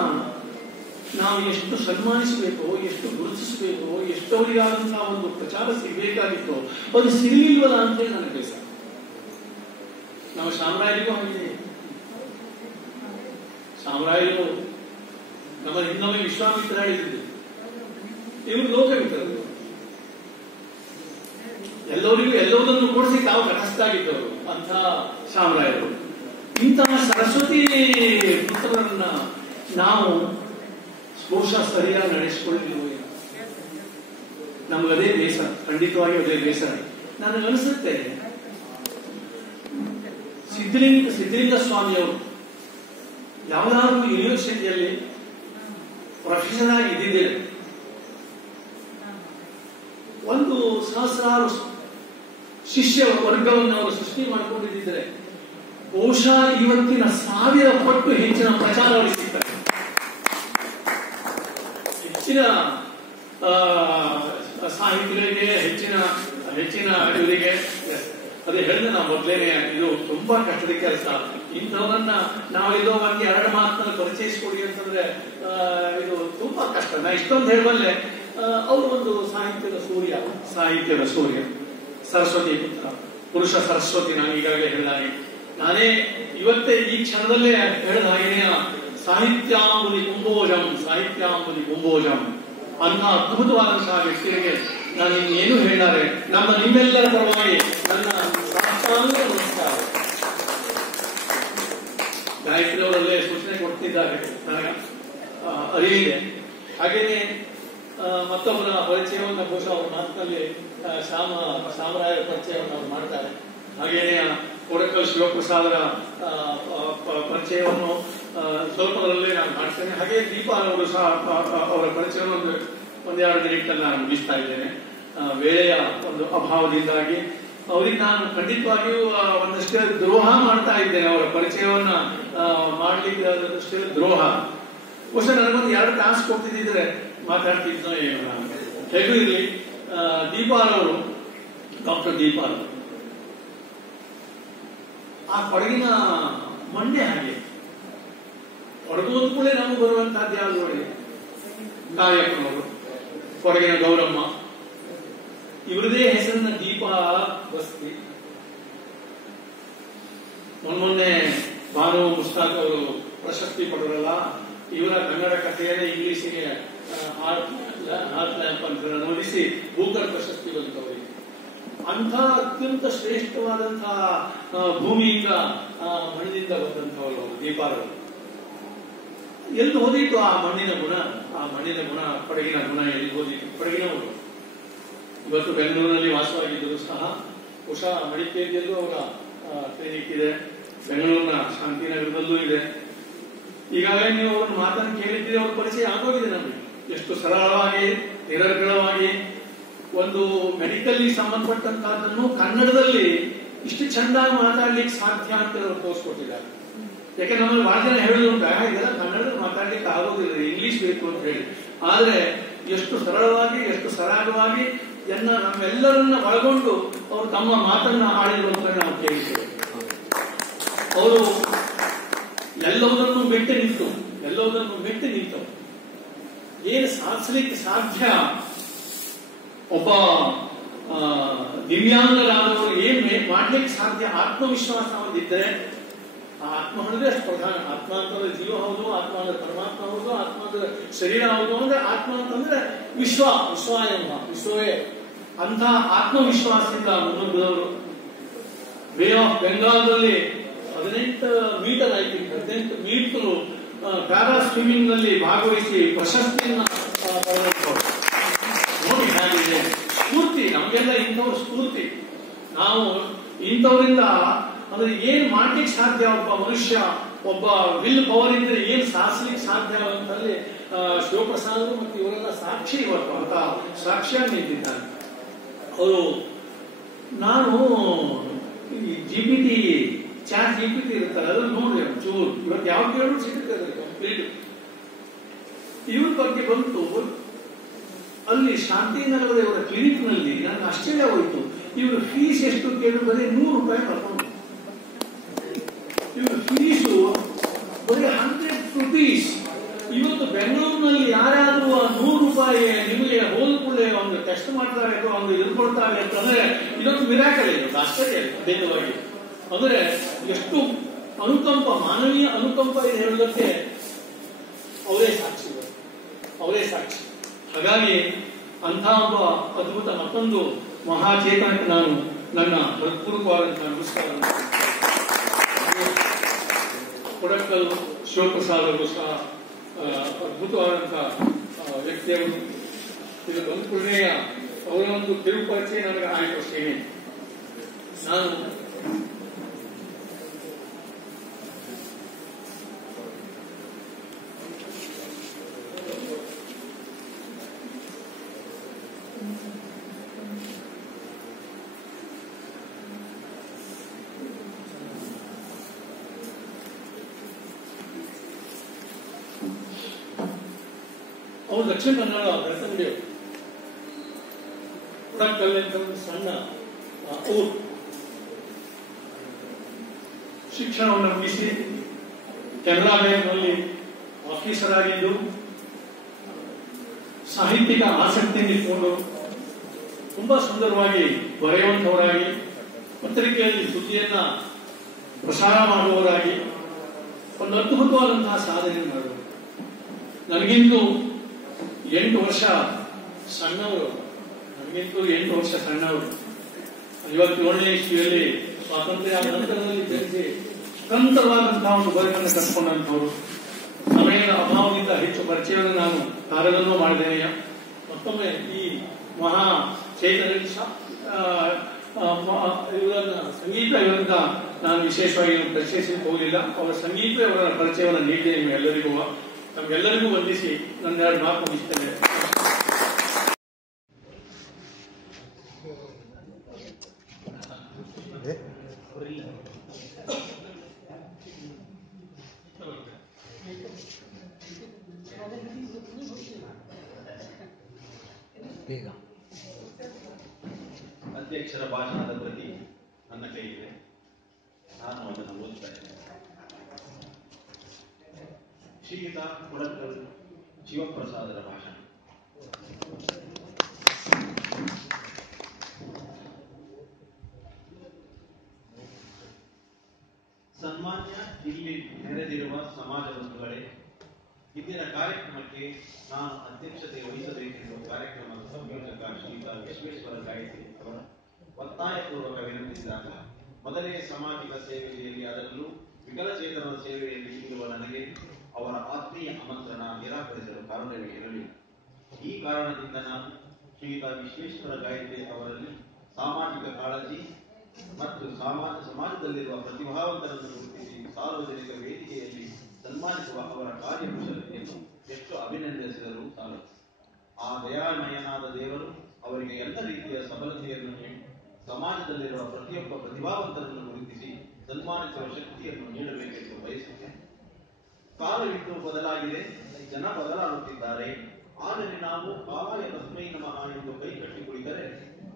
ನಾವು ಎಷ್ಟು ಸನ್ಮಾನಿಸಬೇಕು, ಎಷ್ಟು ಗುರುತಿಸಬೇಕು, ಎಷ್ಟು ಅವರಿಗಾದಂತಹ ಒಂದು ಪ್ರಚಾರ ಸಿಗಬೇಕಾಗಿತ್ತು, ಅದು ಸಿಗಲಿಲ್ವಲ್ಲ ಅಂತೇಳಿ ನನಗೆ ಬೇಸರ. ನಮ್ಮ ಶಾಮರಾಯರಿಗೂ ಆಗಿದೆ. ಶಾಮರಾಯರು ನಮ್ಮ ಇನ್ನೊಮ್ಮೆ ವಿಶ್ವಾಮಿತ್ರ ಹೇಳಿದ್ರು, ಇವರು ಲೋಕಮಿತ್ರರು. ಎಲ್ಲರಿಗೂ ಎಲ್ಲವುದನ್ನು ಕೂಡಿಸಿ ತಾವು ಕನಸ್ತಾಗಿದ್ದವರು ಅಂತ ಶಾಮರಾಯರು. ಇಂತಹ ಸರಸ್ವತಿ ಪುತ್ರರನ್ನ ನಾವು ಬಹುಶಃ ಸರಿಯಾಗಿ ನಡೆಸಿಕೊಳ್ಳಲಿಲ್ಲ. ನಮಗದೇ ಬೇಸರ, ಖಂಡಿತವಾಗಿ ಅದೇ ಬೇಸರ. ನನಗನ್ನಿಸುತ್ತೆ, ಸಿದ್ಧಲಿಂಗ ಸ್ವಾಮಿಯವರು ಯಾವುದಾದ್ರೂ ಯೂನಿವರ್ಸಿಟಿಯಲ್ಲಿ ಪ್ರೊಫೆಸರ್ ಆಗಿ ಇದ್ದಿದ್ದರೆ, ಒಂದು ಸಹಸ್ರಾರು ಶಿಷ್ಯ ವರ್ಗವನ್ನು ಅವರು ಸೃಷ್ಟಿ ಮಾಡಿಕೊಂಡಿದ್ದರೆ, ಬಹುಶಃ ಇವತ್ತಿನ 1000 ಪಟ್ಟು ಹೆಚ್ಚಿನ ಪ್ರಚಾರ ಅವರಿಗೆ ಸಿಗ್ತಾರೆ. ಹೆಚ್ಚಿನ ಸಾಹಿತ್ಯಗಳಿಗೆ, ಹೆಚ್ಚಿನ ಇವರಿಗೆ. ಅದೇ ಹೇಳಿದ್ರೆ ನಾವು ಮೊದಲೇನೆ, ಇದು ತುಂಬಾ ಕಷ್ಟದ ಕೆಲಸ. ಇಂಥವನ್ನ ನಾವಿದೋ 1-2 ಮಾತನ್ನ ಪರಿಚಯಿಸಿಕೊಡಿ ಅಂತಂದ್ರೆ ಇದು ತುಂಬಾ ಕಷ್ಟ. ನಾ ಇಷ್ಟೊಂದು ಹೇಳಬಲ್ಲೆ, ಅವರು ಒಂದು ಸಾಹಿತ್ಯದ ಸೂರ್ಯ, ಸರಸ್ವತಿ ಪುತ್ರ, ಪುರುಷ ಸರಸ್ವತಿ. ನಾನು ಈಗಾಗಲೇ ಹೇಳಿದಾಗೆ, ನಾನೇ ಇವತ್ತೇ ಈ ಕ್ಷಣದಲ್ಲೇ ಹೇಳಿದ ಹಾಗೆಯೇ ಸಾಹಿತ್ಯಾಂಬುದಿ ಕುಂಬೋಜಂ ಅಂತ ಅದ್ಭುತವಾದಂತಹ ವ್ಯಕ್ತಿಗೆ ನಾನು ಇನ್ನೇನು ಹೇಳಿದ್ದಾರೆ. ನಿಮ್ಮೆಲ್ಲರ ಪರವಾಗಿ ನನ್ನ ಸಾಷ್ಟಾಂಗ ನಮಸ್ಕಾರ. ಗಾಯತ್ರಿ ಅವರಲ್ಲೇ ಸೂಚನೆ ಕೊಡ್ತಿದ್ದಾರೆ, ನನಗೆ ಅರಿವಿದೆ. ಹಾಗೇನೆ ಮತ್ತೊಬ್ಬರ ಪರಿಚಯವನ್ನು ಬಹುಶಃ ಅವರ ಮಾತಿನಲ್ಲಿ ಶಾಮರಾಯರ ಪರಿಚಯವನ್ನು ಅವರು ಮಾಡ್ತಾರೆ. ಹಾಗೇನೆ ಕೊಡಕಲ್ ಶಿವಪ್ರಸಾದರ ಪರಿಚಯವನ್ನು ಸ್ವಲ್ಪದಲ್ಲೇ ನಾನು ಮಾಡ್ತೇನೆ. ಹಾಗೆ ದೀಪಾ ಅವರು ಸಹ ಅವರ ಪರಿಚಯವನ್ನು 1-2 ಮಿನಿಟ್ನಲ್ಲಿ ನಾನು ಮುಗಿಸ್ತಾ ಇದ್ದೇನೆ. ವೇಳೆಯ ಒಂದು ಅಭಾವದಿಂದಾಗಿ ಅವರಿಗೆ ನಾನು ಖಂಡಿತವಾಗಿಯೂ ಒಂದಷ್ಟೇ ದ್ರೋಹ ಮಾಡ್ತಾ ಇದ್ದೇನೆ. ಅವರ ಪರಿಚಯವನ್ನ ಮಾಡ್ಲಿಕ್ಕೆ ಅದಷ್ಟೇ ದ್ರೋಹ. ಬಹುಶಃ ನನಗೊಂದು 2 ತಾಸು ಕೊಡ್ತಿದ್ದಿದ್ರೆ ಮಾತಾಡ್ತಿದ್ನೋ ಏನು. ನಾನು ಹೇಗೂ ಇರಲಿ, ದೀಪಾರವರು, ಡಾಕ್ಟರ್ ದೀಪಾರವರು ಆ ಕೊಡಗಿನ ಮಂಡ್ಯ ಹಾಗೆ ಕೊಡಗು ಒಂದು ಕೂಡ ನಮಗೆ ಬರುವಂತಹದ್ದು ಯಾವ್ದು ನೋಡಿ, ನಾಯಕನವರು, ಕೊಡಗಿನ ಗೌರಮ್ಮ, ಇವರದೇ ಹೆಸರಿನ ದೀಪಾ ಬಸ್ತಿ. ಮೊನ್ನೆ ಭಾನು ಮುಸ್ತಾಕ್ ಅವರು ಪ್ರಶಸ್ತಿ ಪಡೆದರಲ್ಲ, ಇವರ ಕನ್ನಡ ಕಥೆಯನ್ನೇ ಇಂಗ್ಲಿಷಿಗೆ ಹಾರ್ಟ್ ಲ್ಯಾಂಪ್ ಅಂತ ನೋಡಿಸಿ ಬೂಕರ್ ಪ್ರಶಸ್ತಿ ಬಂತವರಿಗೆ. ಅಂಥ ಅತ್ಯಂತ ಶ್ರೇಷ್ಠವಾದಂತಹ ಭೂಮಿಯಿಂದ, ಮಣ್ಣಿನಿಂದ ಬಂದಂಥವರು ದೀಪಾರವರು. ಎಲ್ಲಿ ಹೋದಿತ್ತು ಆ ಮಣ್ಣಿನ ಗುಣ, ಕೊಡಗಿನ ಗುಣ ಎಲ್ಲಿ ಹೋದಿತ್ತು? ಕೊಡಗಿನವರು ಇವತ್ತು ಬೆಂಗಳೂರಿನಲ್ಲಿ ವಾಸವಾಗಿದ್ದರೂ ಸಹ, ಬಹುಶಃ ಮಡಿಕೇರಿಯಲ್ಲೂ ಅವರ ಕ್ಲಿನಿಕ್ ಇದೆ, ಬೆಂಗಳೂರಿನ ಶಾಂತಿನಗರದಲ್ಲೂ ಇದೆ. ಈಗಾಗಲೇ ನೀವು ಅವ್ರ ಮಾತನ್ನು ಕೇಳಿದ್ದೀರಿ, ಅವ್ರ ಪರಿಚಯ ಆಗೋಗಿದೆ ನಮಗೆ. ಎಷ್ಟು ಸರಳವಾಗಿ, ನಿರರ್ಗಳವಾಗಿ ಒಂದು ಮೆಡಿಕಲ್ ಸಂಬಂಧಪಟ್ಟಂತಹದ್ದನ್ನು ಕನ್ನಡದಲ್ಲಿ ಇಷ್ಟು ಚಂದಾಗಿ ಮಾತಾಡ್ಲಿಕ್ಕೆ ಸಾಧ್ಯ ಅಂತ ಅವರು ತೋರಿಸ್ಕೊಟ್ಟಿದ್ದಾರೆ. ಯಾಕೆ ನಮ್ಮಲ್ಲಿ ಬಹಳ ಜನ ಹೇಳುದು ಇದೆಲ್ಲ ಕನ್ನಡದಲ್ಲಿ ಮಾತಾಡ್ಲಿಕ್ಕೆ ಆಗೋದಿಲ್ಲ, ಇಂಗ್ಲಿಷ್ ಬೇಕು ಅಂತ ಹೇಳಿ. ಆದ್ರೆ ಎಷ್ಟು ಸರಳವಾಗಿ, ಎಷ್ಟು ಸರಾಗವಾಗಿ ನಮ್ಮೆಲ್ಲರನ್ನ ಒಳಗೊಂಡು ಅವರು ತಮ್ಮ ಮಾತನ್ನ ಆಡಿದ್ರು ಅಂತ ನಾವು ಕೇಳಿದ್ದೇವೆ. ಅವರು ಎಲ್ಲವನ್ನೂ ಬಿಟ್ಟು ನಿಂತು ಎಲ್ಲದನ್ನು ಮೆಟ್ಟಿ ನಿಂತವು. ಏನು ಸಾಧಿಸಲಿಕ್ಕೆ ಸಾಧ್ಯ, ಒಬ್ಬ ದಿವ್ಯಾಂಗರಾದವರು ಏನ್ ಮಾಡ್ಲಿಕ್ಕೆ ಸಾಧ್ಯ, ಆತ್ಮವಿಶ್ವಾಸ ಒಂದಿದ್ದರೆ, ಆ ಆತ್ಮ ಅನ್ನೋದೇ ಅಷ್ಟು ಪ್ರಧಾನ. ಆತ್ಮ ಅಂತಂದ್ರೆ ಜೀವ ಹೌದು, ಆತ್ಮ ಅಂದ್ರೆ ಪರಮಾತ್ಮ ಹೌದು, ಆತ್ಮ ಅಂದ್ರೆ ಶರೀರ ಹೌದು. ಅಂದ್ರೆ ಆತ್ಮ ಅಂತಂದ್ರೆ ವಿಶ್ವ ಎಂಬ ವಿಶ್ವವೇ. ಅಂತ ಆತ್ಮವಿಶ್ವಾಸದಿಂದ ಮುನ್ನುಗ್ಗಿದವರು ಬೇ ಆಫ್ ಬೆಂಗಾಲ್ದಲ್ಲಿ 18 ಮೀಟರ್ ಆಯ್ತು, 18 ಮೀಟರ್ ಪ್ಯಾರಾ ಸ್ವಿಮ್ಮಿಂಗ್ ನಲ್ಲಿ ಭಾಗವಹಿಸಿ ಪ್ರಶಸ್ತಿಯನ್ನ ಪಡೆದವರು. ನೋಡಿ ಹೇಗಿದೆ ಸ್ಫೂರ್ತಿ, ನಮಗೆಲ್ಲ ಇಂಥವ್ರ ಸ್ಫೂರ್ತಿ. ನಾವು ಇಂಥವರಿಂದ ಅಂದ್ರೆ ಏನ್ ಮಾಡ್ಲಿಕ್ಕೆ ಸಾಧ್ಯ, ಒಬ್ಬ ಮನುಷ್ಯ ಒಬ್ಬ ವಿಲ್ ಪವರ್ ಇದ್ರೆ ಏನ್ ಸಾಧಿಸ್ಲಿಕ್ಕೆ ಸಾಧ್ಯ ಅಂತಲ್ಲಿ ಶಿವಪ್ರಸಾದ್ ಮತ್ತು ಇವರೆಲ್ಲ ಸಾಕ್ಷಿ, ಇವತ್ತು ಅಂತ ಸಾಕ್ಷಿಯಾಗಿ ನಿಂತಿದ್ದಾರೆ ಅವರು. ನಾನು GPT ಚಾಟ್ GPT ಇರ್ತಾರೆ, ಅದನ್ನು ನೋಡಿ ಚೂರು ಇವತ್ತು ಯಾವ ಕೇಳಿದ್ರು ಸಿಗುತ್ತದೆ ಕಂಪ್ಲೀಟ್. ಇವ್ರ ಬಗ್ಗೆ ಬಂತು. ಅಲ್ಲಿ ಶಾಂತಿನಗರದ ಇವರ ಕ್ಲಿನಿಕ್ ನಲ್ಲಿ ನನಗೆ ಆಶ್ಚರ್ಯ ಹೋಯಿತು. ಇವರು ಫೀಸ್ ಎಷ್ಟು ಕೇಳಿದ್ರು ಬರೀ ₹100 ಕರ್ಕೊಂಡು. ಇವರು ಫೀಸು ಬರೀ ₹100. ಇವತ್ತು ಬೆಂಗಳೂರಿನಲ್ಲಿ ಯಾರಾದ್ರೂ ₹100 ನಿಮಗೆ ಹೋಲ್ಕೊಳ್ಳೆ ಒಂದು ಟೆಸ್ಟ್ ಮಾಡ್ತಾರೆ ಅಥವಾ ಒಂದು ಇದ್ಕೊಳ್ತಾರೆ ಅಂತಂದ್ರೆ ಇದೊಂದು ಮಿರಾಕಲ್ ಇದೆ, ಆಶ್ಚರ್ಯ ಖಂಡಿತವಾಗಿ. ಅಂದ್ರೆ ಎಷ್ಟು ಅನುಕಂಪ, ಮಾನವೀಯ ಅನುಕಂಪ ಇದೆ ಹೇಳೋದಕ್ಕೆ ಅವರೇ ಸಾಕ್ಷಿ. ಹಾಗಾಗಿ ಅಂಥ ಒಬ್ಬ ಅದ್ಭುತ ಮತ್ತೊಂದು ಮಹಾಚೇತನಕ್ಕೆ ನಾನು ನನ್ನ ಹೃತ್ಪೂರ್ವಕವಾದಂತಹ ನಮಸ್ಕಾರ. ಕೊಡಕಲ್ ಶಿವಪ್ರಸಾದ್ ಅವರು ಸಹ ಅದ್ಭುತವಾದಂತಹ ವ್ಯಕ್ತಿಯವರು. ಇದು ಒಂದು ಪುಣ್ಯ, ಅವರ ಒಂದು ತಿರುಪರಿಚಯ ನನಗೆ ಆಯ್ತು ಅಷ್ಟೇನೆ. ನಾನು ಅವರು ದಕ್ಷಿಣ ಕನ್ನಡ ಬೆಳತಂಗಡಿಯವರು. ಕೊಡಕಲ್ಲಿ ಅಂತ ಒಂದು ಸಣ್ಣ ಊರು. ಶಿಕ್ಷಣವನ್ನು ಮುಗಿಸಿ ಕೆನರಾ ಬ್ಯಾಂಕ್ನಲ್ಲಿ ಆಫೀಸರ್ ಆಗಿದ್ದು, ಸಾಹಿತ್ಯಿಕ ಆಸಕ್ತಿಯನ್ನು ಇಟ್ಕೊಂಡು ತುಂಬಾ ಸುಂದರವಾಗಿ ಬರೆಯುವಂತವರಾಗಿ, ಪತ್ರಿಕೆಯಲ್ಲಿ ಸುದ್ದಿಯನ್ನ ಪ್ರಸಾರ ಮಾಡುವವರಾಗಿ ಒಂದು ಅದ್ಭುತವಾದಂತಹ ಸಾಧನೆ ಮಾಡುವರು. ನನಗಿಂತೂ 8 ವರ್ಷ ಸಣ್ಣವರು. 57ನೇ ಇಸ್ವಿಯಲ್ಲಿ ಸ್ವಾತಂತ್ರ್ಯ ನಂತರದಲ್ಲಿ ಜನಿಸಿ ಸ್ವತಂತ್ರವಾದಂತಹ ಒಂದು ಬದುಕನ್ನು ಕಟ್ಕೊಂಡಂತವರು. ಸಮಯದ ಅಭಾವದಿಂದ ಹೆಚ್ಚು ಪರಿಚಯವನ್ನು ನಾನು ಕಾರ್ಯದಲ್ಲೂ ಮಾಡಿದ್ದೇನೆ. ಮತ್ತೊಮ್ಮೆ ಈ ಮಹಾ ಚೈತನ್ಯ ಇವರನ್ನ ಸಂಗೀತ ಇವರಿಂದ ನಾನು ವಿಶೇಷವಾಗಿ ಪರಿಚಯಿಸಲಿಕ್ಕೆ ಹೋಗಲಿಲ್ಲ. ಅವರ ಸಂಗೀತ ಅವರ ಪರಿಚಯವನ್ನು ನೀಡಿದೆ ನಿಮ್ಮೆಲ್ಲರಿಗೂ. ನಮ್ಗೆಲ್ಲರಿಗೂ ವಂದಿಸಿ ನನ್ನ 2 ಮಾತು ಮುಗಿಸ್ತೇನೆ. ಅಧ್ಯಕ್ಷರ ಭಾಷಣದ ಪ್ರತಿ ನನ್ನ ಕೈಯಿದೆ, ನಾನು ಅದನ್ನು ಓದ್ತಾ ಇದ್ದೇನೆ. ಶ್ರೀಯುತ ಕೊಡಕಲ್ ಶಿವಪ್ರಸಾದರ ಭಾಷಣ. ಸನ್ಮಾನ್ಯ ಇಲ್ಲಿ ನೆರೆದಿರುವ ಸಮಾಜ ಬಂಧುಗಳೇ, ಇಂದಿನ ಕಾರ್ಯಕ್ರಮಕ್ಕೆ ನಾನು ಅಧ್ಯಕ್ಷತೆ ವಹಿಸಬೇಕೆಂದು ಕಾರ್ಯಕ್ರಮದ ಸಂಯೋಜಕ ಶ್ರೀಯುತ ವಿಶ್ವೇಶ್ವರ ಗಾಯತ್ರಿ ಅವರ ಒತ್ತಾಯಪೂರ್ವಕ ವಿನಂತಿಸಿದಾಗ ಮೊದಲೇ ಸಾಮಾಜಿಕ ಸೇವೆಯಲ್ಲಿ, ಅದರಲ್ಲೂ ವಿಕಲಚೇತನರ ಸೇವೆಯಲ್ಲಿ ಇರುವ ನನಗೆ ಅವರ ಆತ್ಮೀಯ ಆಮಂತ್ರಣ ನಿರಾಕರಿಸಲು ಕಾರಣವೇ ಇರಲಿಲ್ಲ. ಈ ಕಾರಣದಿಂದ ನಾನು ಶ್ರೀಯುತ ವಿಶ್ವೇಶ್ವರ ಗಾಯತ್ರಿ ಅವರಲ್ಲಿ ಸಾಮಾಜಿಕ ಕಾಳಜಿ ಮತ್ತು ಸಮಾಜದಲ್ಲಿರುವ ಪ್ರತಿಭಾವಂತರನ್ನು ಗುರುತಿಸಿ ಸಾರ್ವಜನಿಕ ವೇದಿಕೆಯಲ್ಲಿ ಸನ್ಮಾನಿಸುವ ಅವರ ಕಾರ್ಯಕುಶಲತೆಯನ್ನು ಎಷ್ಟು ಅಭಿನಂದಿಸಿದರೂ ಸಾಲದು. ಆ ದಯಾಮಯನಾದ ದೇವರು ಅವರಿಗೆ ಎಲ್ಲ ರೀತಿಯ ಸಬಲತೆಯನ್ನು ನೀಡಿ ಸಮಾಜದಲ್ಲಿರುವ ಪ್ರತಿಯೊಬ್ಬ ಪ್ರತಿಭಾವಂತರನ್ನು ಗುರುತಿಸಿ ಸನ್ಮಾನಿಸುವ ಶಕ್ತಿಯನ್ನು ನೀಡಬೇಕೆಂದು ಬಯಸುತ್ತೇನೆ. ಕಾಲವಿದ್ದು ಬದಲಾಗಿದೆ, ಜನ ಬದಲಾಗುತ್ತಿದ್ದಾರೆ. ಆದರೆ ನಾವು ಕಾಲಾಯ ತಸ್ಮೈ ನಮಃ ಎಂದು ಕೈಕಟ್ಟಿ ಕುಳಿತರೆ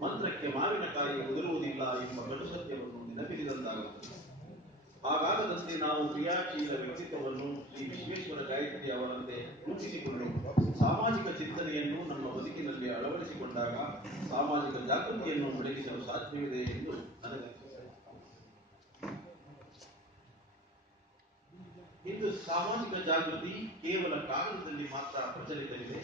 ಮಂತ್ರಕ್ಕೆ ಮಾವಿನಕಾಯಿ ಉದುರುವುದಿಲ್ಲ ಎಂಬ ಕಟು ಸತ್ಯವನ್ನು ನೆನಪಿಸಿದಂತಾಗುತ್ತದೆ. ಹಾಗಾಗದಂತೆ ನಾವು ಕ್ರಿಯಾಶೀಲ ವ್ಯಕ್ತಿತ್ವವನ್ನು ಶ್ರೀ ವಿಶ್ವೇಶ್ವರ ಗಾಯತ್ರಿ ಅವರಂತೆ ರೂಪಿಸಿಕೊಂಡು ಸಾಮಾಜಿಕ ಚಿಂತನೆಯನ್ನು ನಮ್ಮ ಬದುಕಿನಲ್ಲಿ ಅಳವಡಿಸಿಕೊಂಡಾಗ ಸಾಮಾಜಿಕ ಜಾಗೃತಿಯನ್ನು ಬೆಳಗಿಸಲು ಸಾಧ್ಯವಿದೆ ಎಂದು ನನಗೆ ಇಂದು ಸಾಮಾಜಿಕ ಜಾಗೃತಿ ಕೇವಲ ಕಾಗದದಲ್ಲಿ ಮಾತ್ರ ಪ್ರಚಲಿತವಿದೆ.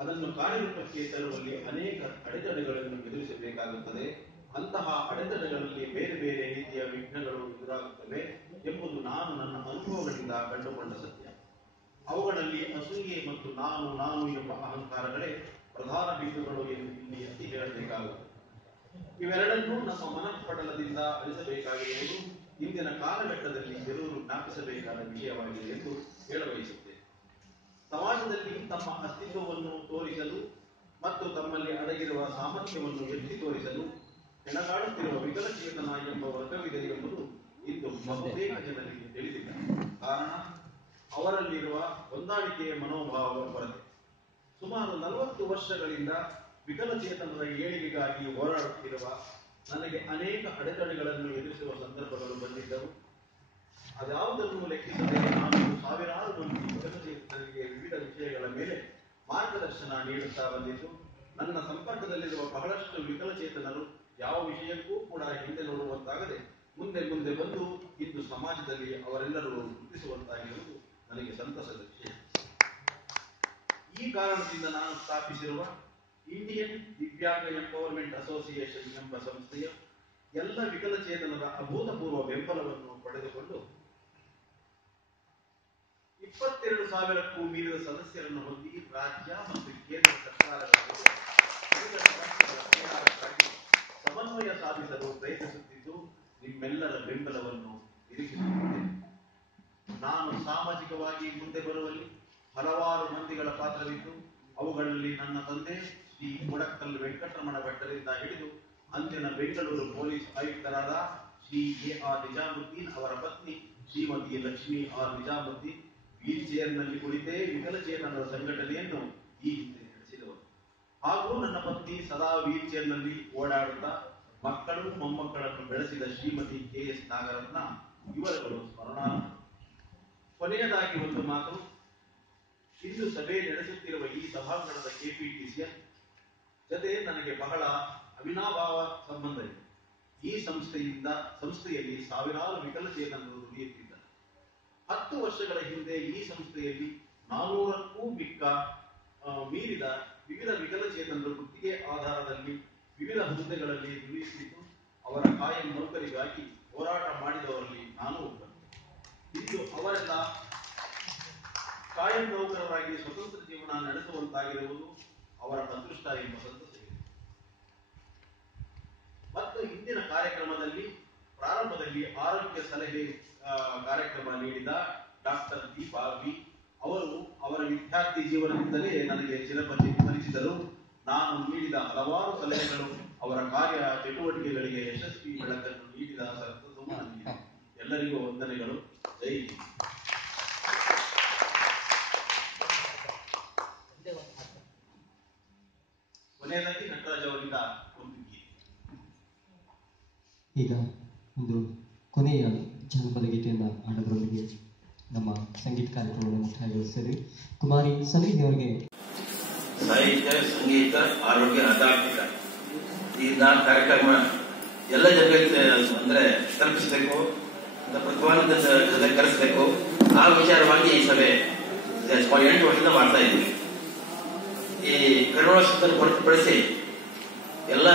ಅದನ್ನು ಕಾರ್ಯರೂಪಕ್ಕೆ ತರುವಲ್ಲಿ ಅನೇಕ ಅಡೆತಡೆಗಳನ್ನು ಎದುರಿಸಬೇಕಾಗುತ್ತದೆ. ಅಂತಹ ಅಡೆತಡೆಗಳಲ್ಲಿ ಬೇರೆ ಬೇರೆ ರೀತಿಯ ವಿಘ್ನಗಳು ಎದುರಾಗುತ್ತವೆ ಎಂಬುದು ನಾನು ನನ್ನ ಅನುಭವಗಳಿಂದ ಕಂಡುಕೊಂಡ ಸತ್ಯ. ಅವುಗಳಲ್ಲಿ ಅಸೂಯೆ ಮತ್ತು ನಾನು ಎಂಬ ಅಹಂಕಾರಗಳೇ ಪ್ರಧಾನ ಬಿಂದುಗಳು ಎಂದು ಇಲ್ಲಿ ಎತ್ತಿ ಹೇಳಬೇಕಾಗುತ್ತದೆ. ಇವೆರಡನ್ನೂ ನಮ್ಮ ಮನಃಪಟಲದಿಂದ ಅಳಿಸಬೇಕಾಗಿರುವುದು ಇಂದಿನ ಕಾಲಘಟ್ಟದಲ್ಲಿ ಎಲ್ಲರೂ ಜ್ಞಾಪಿಸಬೇಕಾದ ವಿಷಯವಾಗಿದೆ ಎಂದು ಹೇಳಬಯಸುತ್ತೇನೆ. ಸಮಾಜದಲ್ಲಿ ತಮ್ಮ ಅಸ್ತಿತ್ವವನ್ನು ತೋರಿಸಲು ಮತ್ತು ತಮ್ಮಲ್ಲಿ ಅಡಗಿರುವ ಸಾಮರ್ಥ್ಯವನ್ನು ಎತ್ತಿ ತೋರಿಸಲು ಹೆಣಗಾಡುತ್ತಿರುವ ವಿಕಲಚೇತನ ಎಂಬ ವರ್ಗವಿದೆ ಎಂಬುದು ಇಂದು ಬಹುತೇಕ ಜನರಿಗೆ ತಿಳಿದಿಲ್ಲ. ಕಾರಣ ಅವರಲ್ಲಿರುವ ಹೊಂದಾಣಿಕೆಯ ಮನೋಭಾವದ ಕೊರತೆ. ಸುಮಾರು 40 ವರ್ಷಗಳಿಂದ ವಿಕಲಚೇತನರ ಏಳಿಗೆಗಾಗಿ ಹೋರಾಡುತ್ತಿರುವ ನನಗೆ ಅನೇಕ ಅಡೆತಡೆಗಳನ್ನು ಎದುರಿಸುವ ಸಂದರ್ಭಗಳು ಬಂದಿದ್ದವು. ಅದ್ಯಾವುದನ್ನು ಲೆಕ್ಕಿಸದೆ ನಾನು ಸಾವಿರಾರು ಮಂದಿ ವಿಕಲಚೇತನರಿಗೆ ವಿವಿಧ ವಿಷಯಗಳ ಮೇಲೆ ಮಾರ್ಗದರ್ಶನ ನೀಡುತ್ತಾ ಬಂದಿದ್ದು, ನನ್ನ ಸಂಪರ್ಕದಲ್ಲಿರುವ ಬಹಳಷ್ಟು ವಿಕಲಚೇತನರು ಯಾವ ವಿಷಯಕ್ಕೂ ಕೂಡ ಹಿಂದೆ ನೋಡುವಂತಾಗದೆ ಮುಂದೆ ಬಂದು ಇಂದು ಸಮಾಜದಲ್ಲಿ ಅವರೆಲ್ಲರೂ ಗುರುತಿಸುವಂತಾಗಿರುವುದು ನನಗೆ ಸಂತಸದ ವಿಷಯ. ಈ ಕಾರಣದಿಂದ ನಾನು ಸ್ಥಾಪಿಸಿರುವ ಇಂಡಿಯನ್ ದಿವ್ಯಾಂಗ ಎಂಪವರ್ಮೆಂಟ್ ಅಸೋಸಿಯೇಷನ್ ಎಂಬ ಸಂಸ್ಥೆಯ ಎಲ್ಲ ವಿಕಲಚೇತನರ ಅಭೂತಪೂರ್ವ ಬೆಂಬಲವನ್ನು ಪಡೆದುಕೊಂಡು 22,000ಕ್ಕೂ ಮೀರಿದ ಸದಸ್ಯರನ್ನು ಹೊಂದಿ ರಾಜ್ಯ ಮತ್ತು ಕೇಂದ್ರ ಸರ್ಕಾರಗಳ ಸಮನ್ವಯ ಸಾಧಿಸಲು ಪ್ರಯತ್ನಿಸುತ್ತಿದ್ದು ನಿಮ್ಮೆಲ್ಲರ ಬೆಂಬಲವನ್ನು ನಿರೀಕ್ಷಿಸುತ್ತೇನೆ. ನಾನು ಸಾಮಾಜಿಕವಾಗಿ ಮುಂದೆ ಬರುವಲ್ಲಿ ಹಲವಾರು ಮಂದಿಗಳ ಪಾತ್ರವಿದ್ದು, ಅವುಗಳಲ್ಲಿ ನನ್ನ ತಂದೆ ಶ್ರೀ ಮುಡಕ್ಕಲ್ ವೆಂಕಟರಮಣ ಭಟ್ಟರಿಂದ ಹಿಡಿದು ಅಂದಿನ ಬೆಂಗಳೂರು ಪೊಲೀಸ್ ಆಯುಕ್ತರಾದ ಶ್ರೀ ಎ.ಆರ್. ನಿಜಾಮುದ್ದೀನ್ ಅವರ ಪತ್ನಿ ಶ್ರೀಮತಿ ಲಕ್ಷ್ಮೀ ಆರ್. ನಿಜಾಮುದ್ದೀನ್ ವೀಲ್ ಚೇರ್ನಲ್ಲಿ ಕುಳಿತೇ ವಿಕಲಚೇತನರ ಸಂಘಟನೆಯನ್ನು ಈ ಹಿಂದೆ ನಡೆಸಿದವರು. ಹಾಗೂ ನನ್ನ ಪತ್ನಿ ಸದಾ ವೀಲ್ ಚೇರ್ನಲ್ಲಿ ಓಡಾಡುತ್ತಾ ಮಕ್ಕಳು ಮೊಮ್ಮಕ್ಕಳನ್ನು ಬೆಳೆಸಿದ ಶ್ರೀಮತಿ ಕೆ.ಎಸ್. ನಾಗರತ್ನ ಇವರುಗಳು ಸ್ಮರಣಾರ್ಹ. ಕೊನೆಯದಾಗಿ ಒಂದು ಮಾತು. ಇಂದು ಸಭೆ ನಡೆಸುತ್ತಿರುವ ಈ ಸಭಾಂಗಣದ ಕೆಪಿಟಿಸಿಎಲ್ ಜೊತೆ ನನಗೆ ಬಹಳ ಅವಿನಾಭಾವ ಸಂಬಂಧವಿದೆ. ಈ ಸಂಸ್ಥೆಯಲ್ಲಿ ಸಾವಿರಾರು ವಿಕಲಚೇತನರು ದುಡಿಯುತ್ತಿದ್ದಾರೆ. 10 ವರ್ಷಗಳ ಹಿಂದೆ ಈ ಸಂಸ್ಥೆಯಲ್ಲಿ 400ಕ್ಕೂ ಮೀರಿದ ವಿವಿಧ ವಿಕಲಚೇತನರು ಗುತ್ತಿಗೆ ಆಧಾರದಲ್ಲಿ ವಿವಿಧ ಹುದ್ದೆಗಳಲ್ಲಿ ದುಡಿಯುತ್ತಿದ್ದು, ಅವರ ಕಾಯಂ ನೌಕರಿಗಾಗಿ ಹೋರಾಟ ಮಾಡಿದವರಲ್ಲಿ ನಾನು ಒಬ್ಬನು. ಇಂದು ಅವರೆಲ್ಲ ಕಾಯಂ ನೌಕರರಾಗಿ ಸ್ವತಂತ್ರ ಜೀವನ ನಡೆಸುವಂತಾಗಿರುವುದು ಅವರ ಅದೃಷ್ಟ ಎಂಬ ಸಂತಸವಿದೆ. ಮತ್ತು ಇಂದಿನ ಕಾರ್ಯಕ್ರಮದಲ್ಲಿ ಪ್ರಾರಂಭದಲ್ಲಿ ಆರೋಗ್ಯ ಸಲಹೆ ಕಾರ್ಯಕ್ರಮ ನೀಡಿದ ಡಾಕ್ಟರ್ ದೀಪಾ ವಿ ಅವರು ಅವರ ವಿದ್ಯಾರ್ಥಿ ಜೀವನದಿಂದಲೇ ನನಗೆ ಚಿರಪರಿಚಿತರು. ನಾನು ನೀಡಿದ ಹಲವಾರು ಸಲಹೆಗಳು ಅವರ ಕಾರ್ಯ ಚಟುವಟಿಕೆಗಳಿಗೆ ಯಶಸ್ವಿ ಬೆಳಕನ್ನು ನೀಡಿದ ಸಂತಸವೂ ನನಗಿದೆ. ಎಲ್ಲರಿಗೂ ವಂದನೆಗಳು. ಜೈ ಹಿಂದ್. ಕೊನೆಯದಾಗಿ ನಟರಾಜ್ ಅವರಿಂದ ಒಂದು ಗೀತೆ. ಈಗ ಒಂದು ಕೊನೆಯ ಜನಪದ ಗೀತೆಯನ್ನು ಹಾಡೋದ್ರೊಂದಿಗೆ ನಮ್ಮ ಸಂಗೀತ ಕಾರ್ಯಕ್ರಮವನ್ನು ಮುಕ್ತಾಯಗೊಳಿಸಿದ್ವಿ. ಕುಮಾರಿ ಸನ್ನಿಧಿ ಅವರಿಗೆ ಸಾಹಿತ್ಯ, ಸಂಗೀತ, ಆರೋಗ್ಯ, ಆಧ್ಯಾತ್ಮಿಕ ಈ 4 ಕಾರ್ಯಕ್ರಮ ಎಲ್ಲ ಜನರಿಗೆ ಅಂದ್ರೆ ತಲುಪಿಸಬೇಕು, ಪ್ರತಿಭಾನ್ವಿತ ಕರೆಸಬೇಕು. ಆ ವಿಚಾರವಾಗಿ ಈ ಸಭೆ 8 ವರ್ಷದಿಂದ ಮಾಡ್ತಾ ಇದ್ದೀವಿ. ಈ ಕರೋನಾ ಸುತ್ತನ್ನು ಹೊರತುಪಡಿಸಿ ಎಲ್ಲ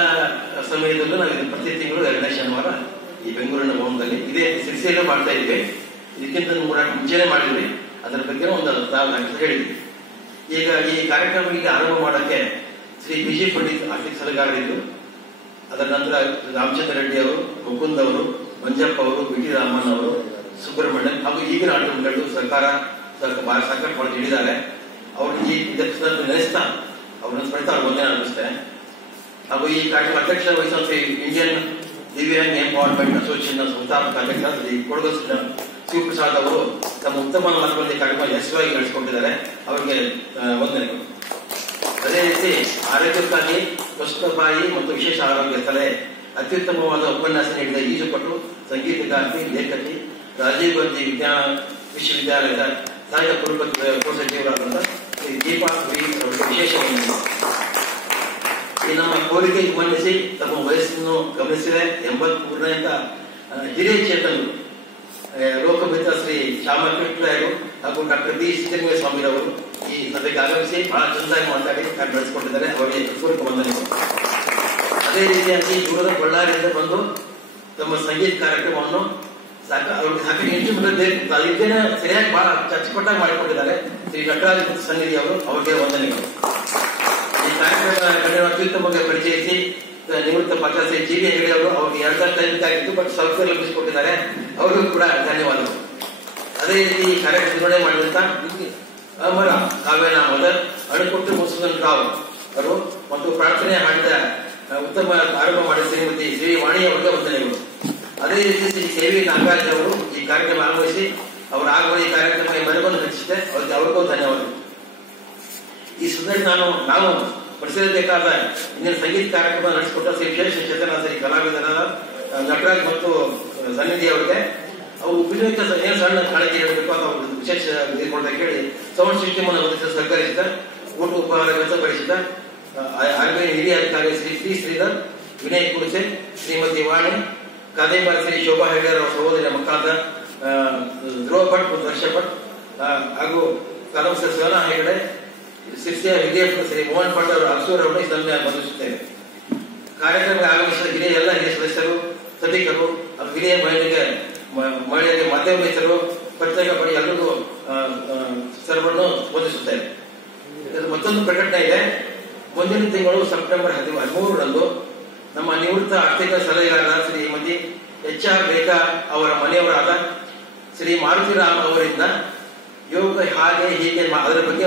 ಸಮಯದಲ್ಲೂ ನಾವು ಪ್ರತಿ ತಿಂಗಳು 2ನೇ ಶನಿವಾರ ಈ ಬೆಂಗಳೂರಿನ ಭವನದಲ್ಲಿ ಇದೇ ಸಿರಿಸಿಯಲ್ಲೂ ಮಾಡ್ತಾ ಇದ್ವಿ. ಇದಕ್ಕಿಂತ ಮುಂಚೆನೆ ಮಾಡಿದ್ವಿ. ಅದರ ಬಗ್ಗೆ ಒಂದು ಹೇಳಿದ್ವಿ. ಈಗ ಈ ಕಾರ್ಯಕ್ರಮ ಈಗ ಆರಂಭ ಮಾಡೋಕ್ಕೆ ಶ್ರೀ ಬಿಜಿ ಪಂಡಿತ್ ಆರ್ಥಿಕ ಸಲಹೆಗಾರರಿದ್ದು, ಅದರ ನಂತರ ರಾಮಚಂದ್ರ ರೆಡ್ಡಿ ಅವರು, ಮುಕುಂದ್ ಅವರು, ಮಂಜಪ್ಪ ಅವರು, ಬಿ.ಟಿ. ರಾಮನ್ ಅವರು, ಸುಬ್ರಹ್ಮಣ್ಯನ್ ಹಾಗೂ ಈಗಿನ ಆಡಳಿತ ಮಂಡಳಿಗಳು ಸರ್ಕಾರ ಸಾಕಷ್ಟು ಮಾಡಿ ನೀಡಿದ್ದಾರೆ. ಅವರು ಈ ನೆನೆಸ್ತಾ ಅವ್ರನ್ನ ಸ್ಮರಿಸ್ತಾ ಅವ್ರ ಒಂದೇ ಅನಿಸ್ತೇನೆ. ಹಾಗೂ ಈ ಕಾರ್ಯಕ್ರಮ ಅಧ್ಯಕ್ಷ ವಹಿಸುವಂತ ಇಂಡಿಯನ್ ದಿವ್ಯಾಂಗ ಎಂಪವರ್ಮೆಂಟ್ ಅಸೋಸಿಯೇಷನ್ ಸಂಸ್ಥಾಪಕ ಅಧ್ಯಕ್ಷ ಶ್ರೀ ಕೊಡಗು ಶಿವಪ್ರಸಾದ್ ಅವರು ತಮ್ಮ ಉತ್ತಮ ಮಾರ್ಗದಲ್ಲಿ ಕಾರ್ಯಕ್ರಮ ಯಶಸ್ವಿಯಾಗಿ ನಡೆಸಿಕೊಂಡಿದ್ದಾರೆ. ಅವರಿಗೆ ವಂದನೆಗಳು. ಅದೇ ರೀತಿ ಆರೋಗ್ಯಕ್ಕಾಗಿ ಸ್ವಸ್ಥಬಾಯಿ ಮತ್ತು ವಿಶೇಷ ಆರೋಗ್ಯ ಸಲಹೆ ಅತ್ಯುತ್ತಮವಾದ ಉಪನ್ಯಾಸ ನೀಡಿದ ಈಜುಪಟು, ಸಂಗೀತಗಾರ್ತಿ, ಲೇಖಕಿ ರಾಜೀವ್ ಗಾಂಧಿ ವಿಶ್ವವಿದ್ಯಾಲಯದ ಸಹಾಯಕ ಕುಲಸಚಿವರಾದಂತಹ ಶ್ರೀ ದೀಪಾ ವಿ ಅವರಿಗೆ ವಿಶೇಷವಾಗಿ ಈ ನಮ್ಮ ಕೋರಿಕೆ ಮನ್ನಿಸಿ ತಮ್ಮ ವಯಸ್ಸನ್ನು ಗಮನಿಸಿದೆ 83 ಅಂತ ಹಿರಿಯ ಚೇತನರು ಲೋಕಮಿತ್ರ ಶ್ರೀ ಶ್ಯಾಮಕೃಷ್ಣರಾಯರು ಹಾಗೂ ಡಾಕ್ಟರ್ ಬಿ ಸಿದ್ದಲಿಂಗ ಸ್ವಾಮಿರವರು ಈ ಸಭೆಗೆ ಆಗಮಿಸಿ ಬಹಳ ಚಂದಾಗಿ ಮಾತಾಡಿ ನಡೆಸಿಕೊಂಡಿದ್ದಾರೆ. ಅವರಿಗೆ ಪೂರ್ವಕ ವಂದನೆಗಳು. ಅದೇ ರೀತಿಯಾಗಿ ದೂರದ ಬಳ್ಳಾರಿಯಿಂದ ಬಂದು ತಮ್ಮ ಸಂಗೀತ ಕಾರ್ಯಕ್ರಮವನ್ನು ಅವ್ರಿಗೆ ಸಾಕಷ್ಟು ಇನ್ಸ್ಟ್ರೂಮೆಂಟ್ ಬೇಕು ಇದನ್ನ ಸರಿಯಾಗಿ ಬಹಳ ಅಚ್ಚುಕಟ್ಟಾಗಿ ಮಾಡಿಕೊಂಡಿದ್ದಾರೆ. ಶ್ರೀ ನಟರಾಜ ಸನ್ನಿಧಿ ಅವರು ಅವರಿಗೆ ವಂದನೆಗಳು. ಈ ಕಾರ್ಯಕ್ರಮ ಅತ್ಯುತ್ತಮವಾಗಿ ಪರಿಚಯಿಸಿ ನಿವೃತ್ತ ಪತ್ರಶ್ರೀ ಜಿ ವಿ ಹೆಗಡೆ ಅವರು ಅವ್ರಿಗೆ 2 ತಾಸು ಟೈಮ್ ಆಗಿತ್ತು, ಬಟ್ ಸ್ವಲ್ಪ ಲಭಿಸಿಕೊಟ್ಟಿದ್ದಾರೆ. ಅವರಿಗೂ ಕೂಡ ಧನ್ಯವಾದಗಳು. ಅದೇ ರೀತಿ ಈ ಕಾರ್ಯಕ್ರಮ ನಿರ್ವಹಣೆ ಮಾಡಿದಂತ ಅಮರ ಕಾವ್ಯನಾಮದ ಅಣುಕೊಟ್ಟು ಮುಸುಗನ್ ರಾವ್ ಅವರು ಮತ್ತು ಪ್ರಾರ್ಥನೆ ಹಾಡಿದ ಉತ್ತಮ ಆರಂಭ ಮಾಡಿದ ಶ್ರೀಮತಿ ಶ್ರೀ ವಾಣಿ ಅವರಿಗೆ ವಂದನೆಗಳು. ಅದೇ ರೀತಿ ಶ್ರೀ ಕೆ.ವಿ. ನಾಗರಾಜ್ ಅವರು ಈ ಕಾರ್ಯಕ್ರಮ ಆಗಮಿಸಿ ಅವರ ಆಗಮನ ಈ ಕಾರ್ಯಕ್ರಮ ಮೆರಗನ್ನು ಹೆಚ್ಚಿಸಿದೆ. ಅವ್ರಿಗೂ ಧನ್ಯವಾದಗಳು. ಈ ಸುಂದರ ನಾವು ಪರಿಸರಬೇಕಾದ ಇಂದಿನ ಸಂಗೀತ ಕಾರ್ಯಕ್ರಮ ನಡೆಸಿಕೊಟ್ಟ ಶ್ರೀ ವಿಶೇಷ ಚೇತನ ಶ್ರೀ ಕಲಾವಿದರಾದ ನಟರಾಜ್ ಮತ್ತು ಸನ್ನಿಧಿ ಅವರಿಗೆ ಅವು ಉಪಯುಕ್ತ ಏನು ಸಣ್ಣ ಕಾಳಜಿ ಹೇಳಬೇಕು ಅಂತ ಅವರು ವಿಶೇಷ ಕೇಳಿ ಸೌಂಡ್ ಸಿಸ್ಟಮ್ ಒದಗಿಸಲು ಸಹಕರಿಸಿದ ಊಟ ಉಪಹಾರ ವ್ಯಕ್ತಪಡಿಸಿದ ಹಿರಿಯ ಅಧಿಕಾರಿ ಶ್ರೀ ಶ್ರೀಧರ್, ವಿನಯ್ ಕುರ್ಸೆ, ಶ್ರೀಮತಿ ವಾಣಿ, ಕಾದಂಬರಿ ಶ್ರೀ ಶೋಭಾ ಹೆಗಡೆ ಅವರ ಸಹೋದರಿಯ ಮಕ್ಕಳಾದ ಧ್ರುವ ಭಟ್, ದರ್ಶ ಭಟ್ ಹಾಗೂ ಕಾದಂಬರಿ ಸೋನಾ ಹೆಗಡೆ, ಶಿರ್ಸಿಯ ಹಿರಿಯ ಶ್ರೀ ಮೋಹನ್ ಭಟ್ ಅವರ ಅಸೂರ್ ಅವರನ್ನು ಇದನ್ನು ಬಂಧಿಸುತ್ತೇವೆ. ಕಾರ್ಯಕ್ರಮಕ್ಕೆ ಆಗಮಿಸಿದ ಎಲ್ಲ ಹಿರಿಯ ಸದಸ್ಯರು, ಸಭಿಕರು, ಹಿರಿಯ ಮಹಿಳೆಯರಿಗೆ ಮಾಧ್ಯಮ ರೈತರು, ಪ್ರತ್ಯೇಕ ಪಡಿ ಎಲ್ಲರಿಗೂ ಸರ್ವನ್ನು ವಂದಿಸುತ್ತೇವೆ. ಮತ್ತೊಂದು ಪ್ರಕಟಣೆ ಇದೆ. ಮುಂದಿನ ತಿಂಗಳು ಸೆಪ್ಟೆಂಬರ್ 13ರಂದು ನಮ್ಮ ನಿವೃತ್ತ ಆರ್ಥಿಕ ಸಲಹೆಗಾರರ ಶ್ರೀಮತಿ HR ರೇಖಾ ಅವರ ಮನೆಯವರಾದ ಶ್ರೀ ಮಾರುತಿರಾಮ್ ಅವರಿಂದ ಯೋಗ ಹಾಗೆ ಹೀಗೆ ಅದರ ಬಗ್ಗೆ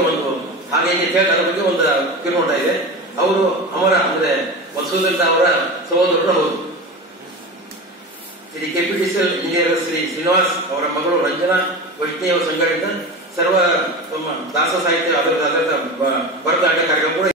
ಅದರ ಬಗ್ಗೆ ಒಂದು ಕಿರುನೋಟ ಇದೆ. ಅವರು ಅವರ ಅಂದ್ರೆ ಮಸೂದನ್ ಅವರ ಸಹೋದರರು ಹೌದು. ಶ್ರೀ ಕೆಪಿಟಿಸಿಎಲ್ ಇಂಜಿನಿಯರ್ ಶ್ರೀ ಶ್ರೀನಿವಾಸ್ ಅವರ ಮಗಳು ರಂಜನಾ ವೈಷ್ಣವ ಸಂಘಟನೆಯಿಂದ ಸರ್ವ ತಮ್ಮ ದಾಸ ಸಾಹಿತ್ಯ ಅದರ ಬರದಾಟ ಕಾರ್ಯಕ್ರಮ ಕೂಡ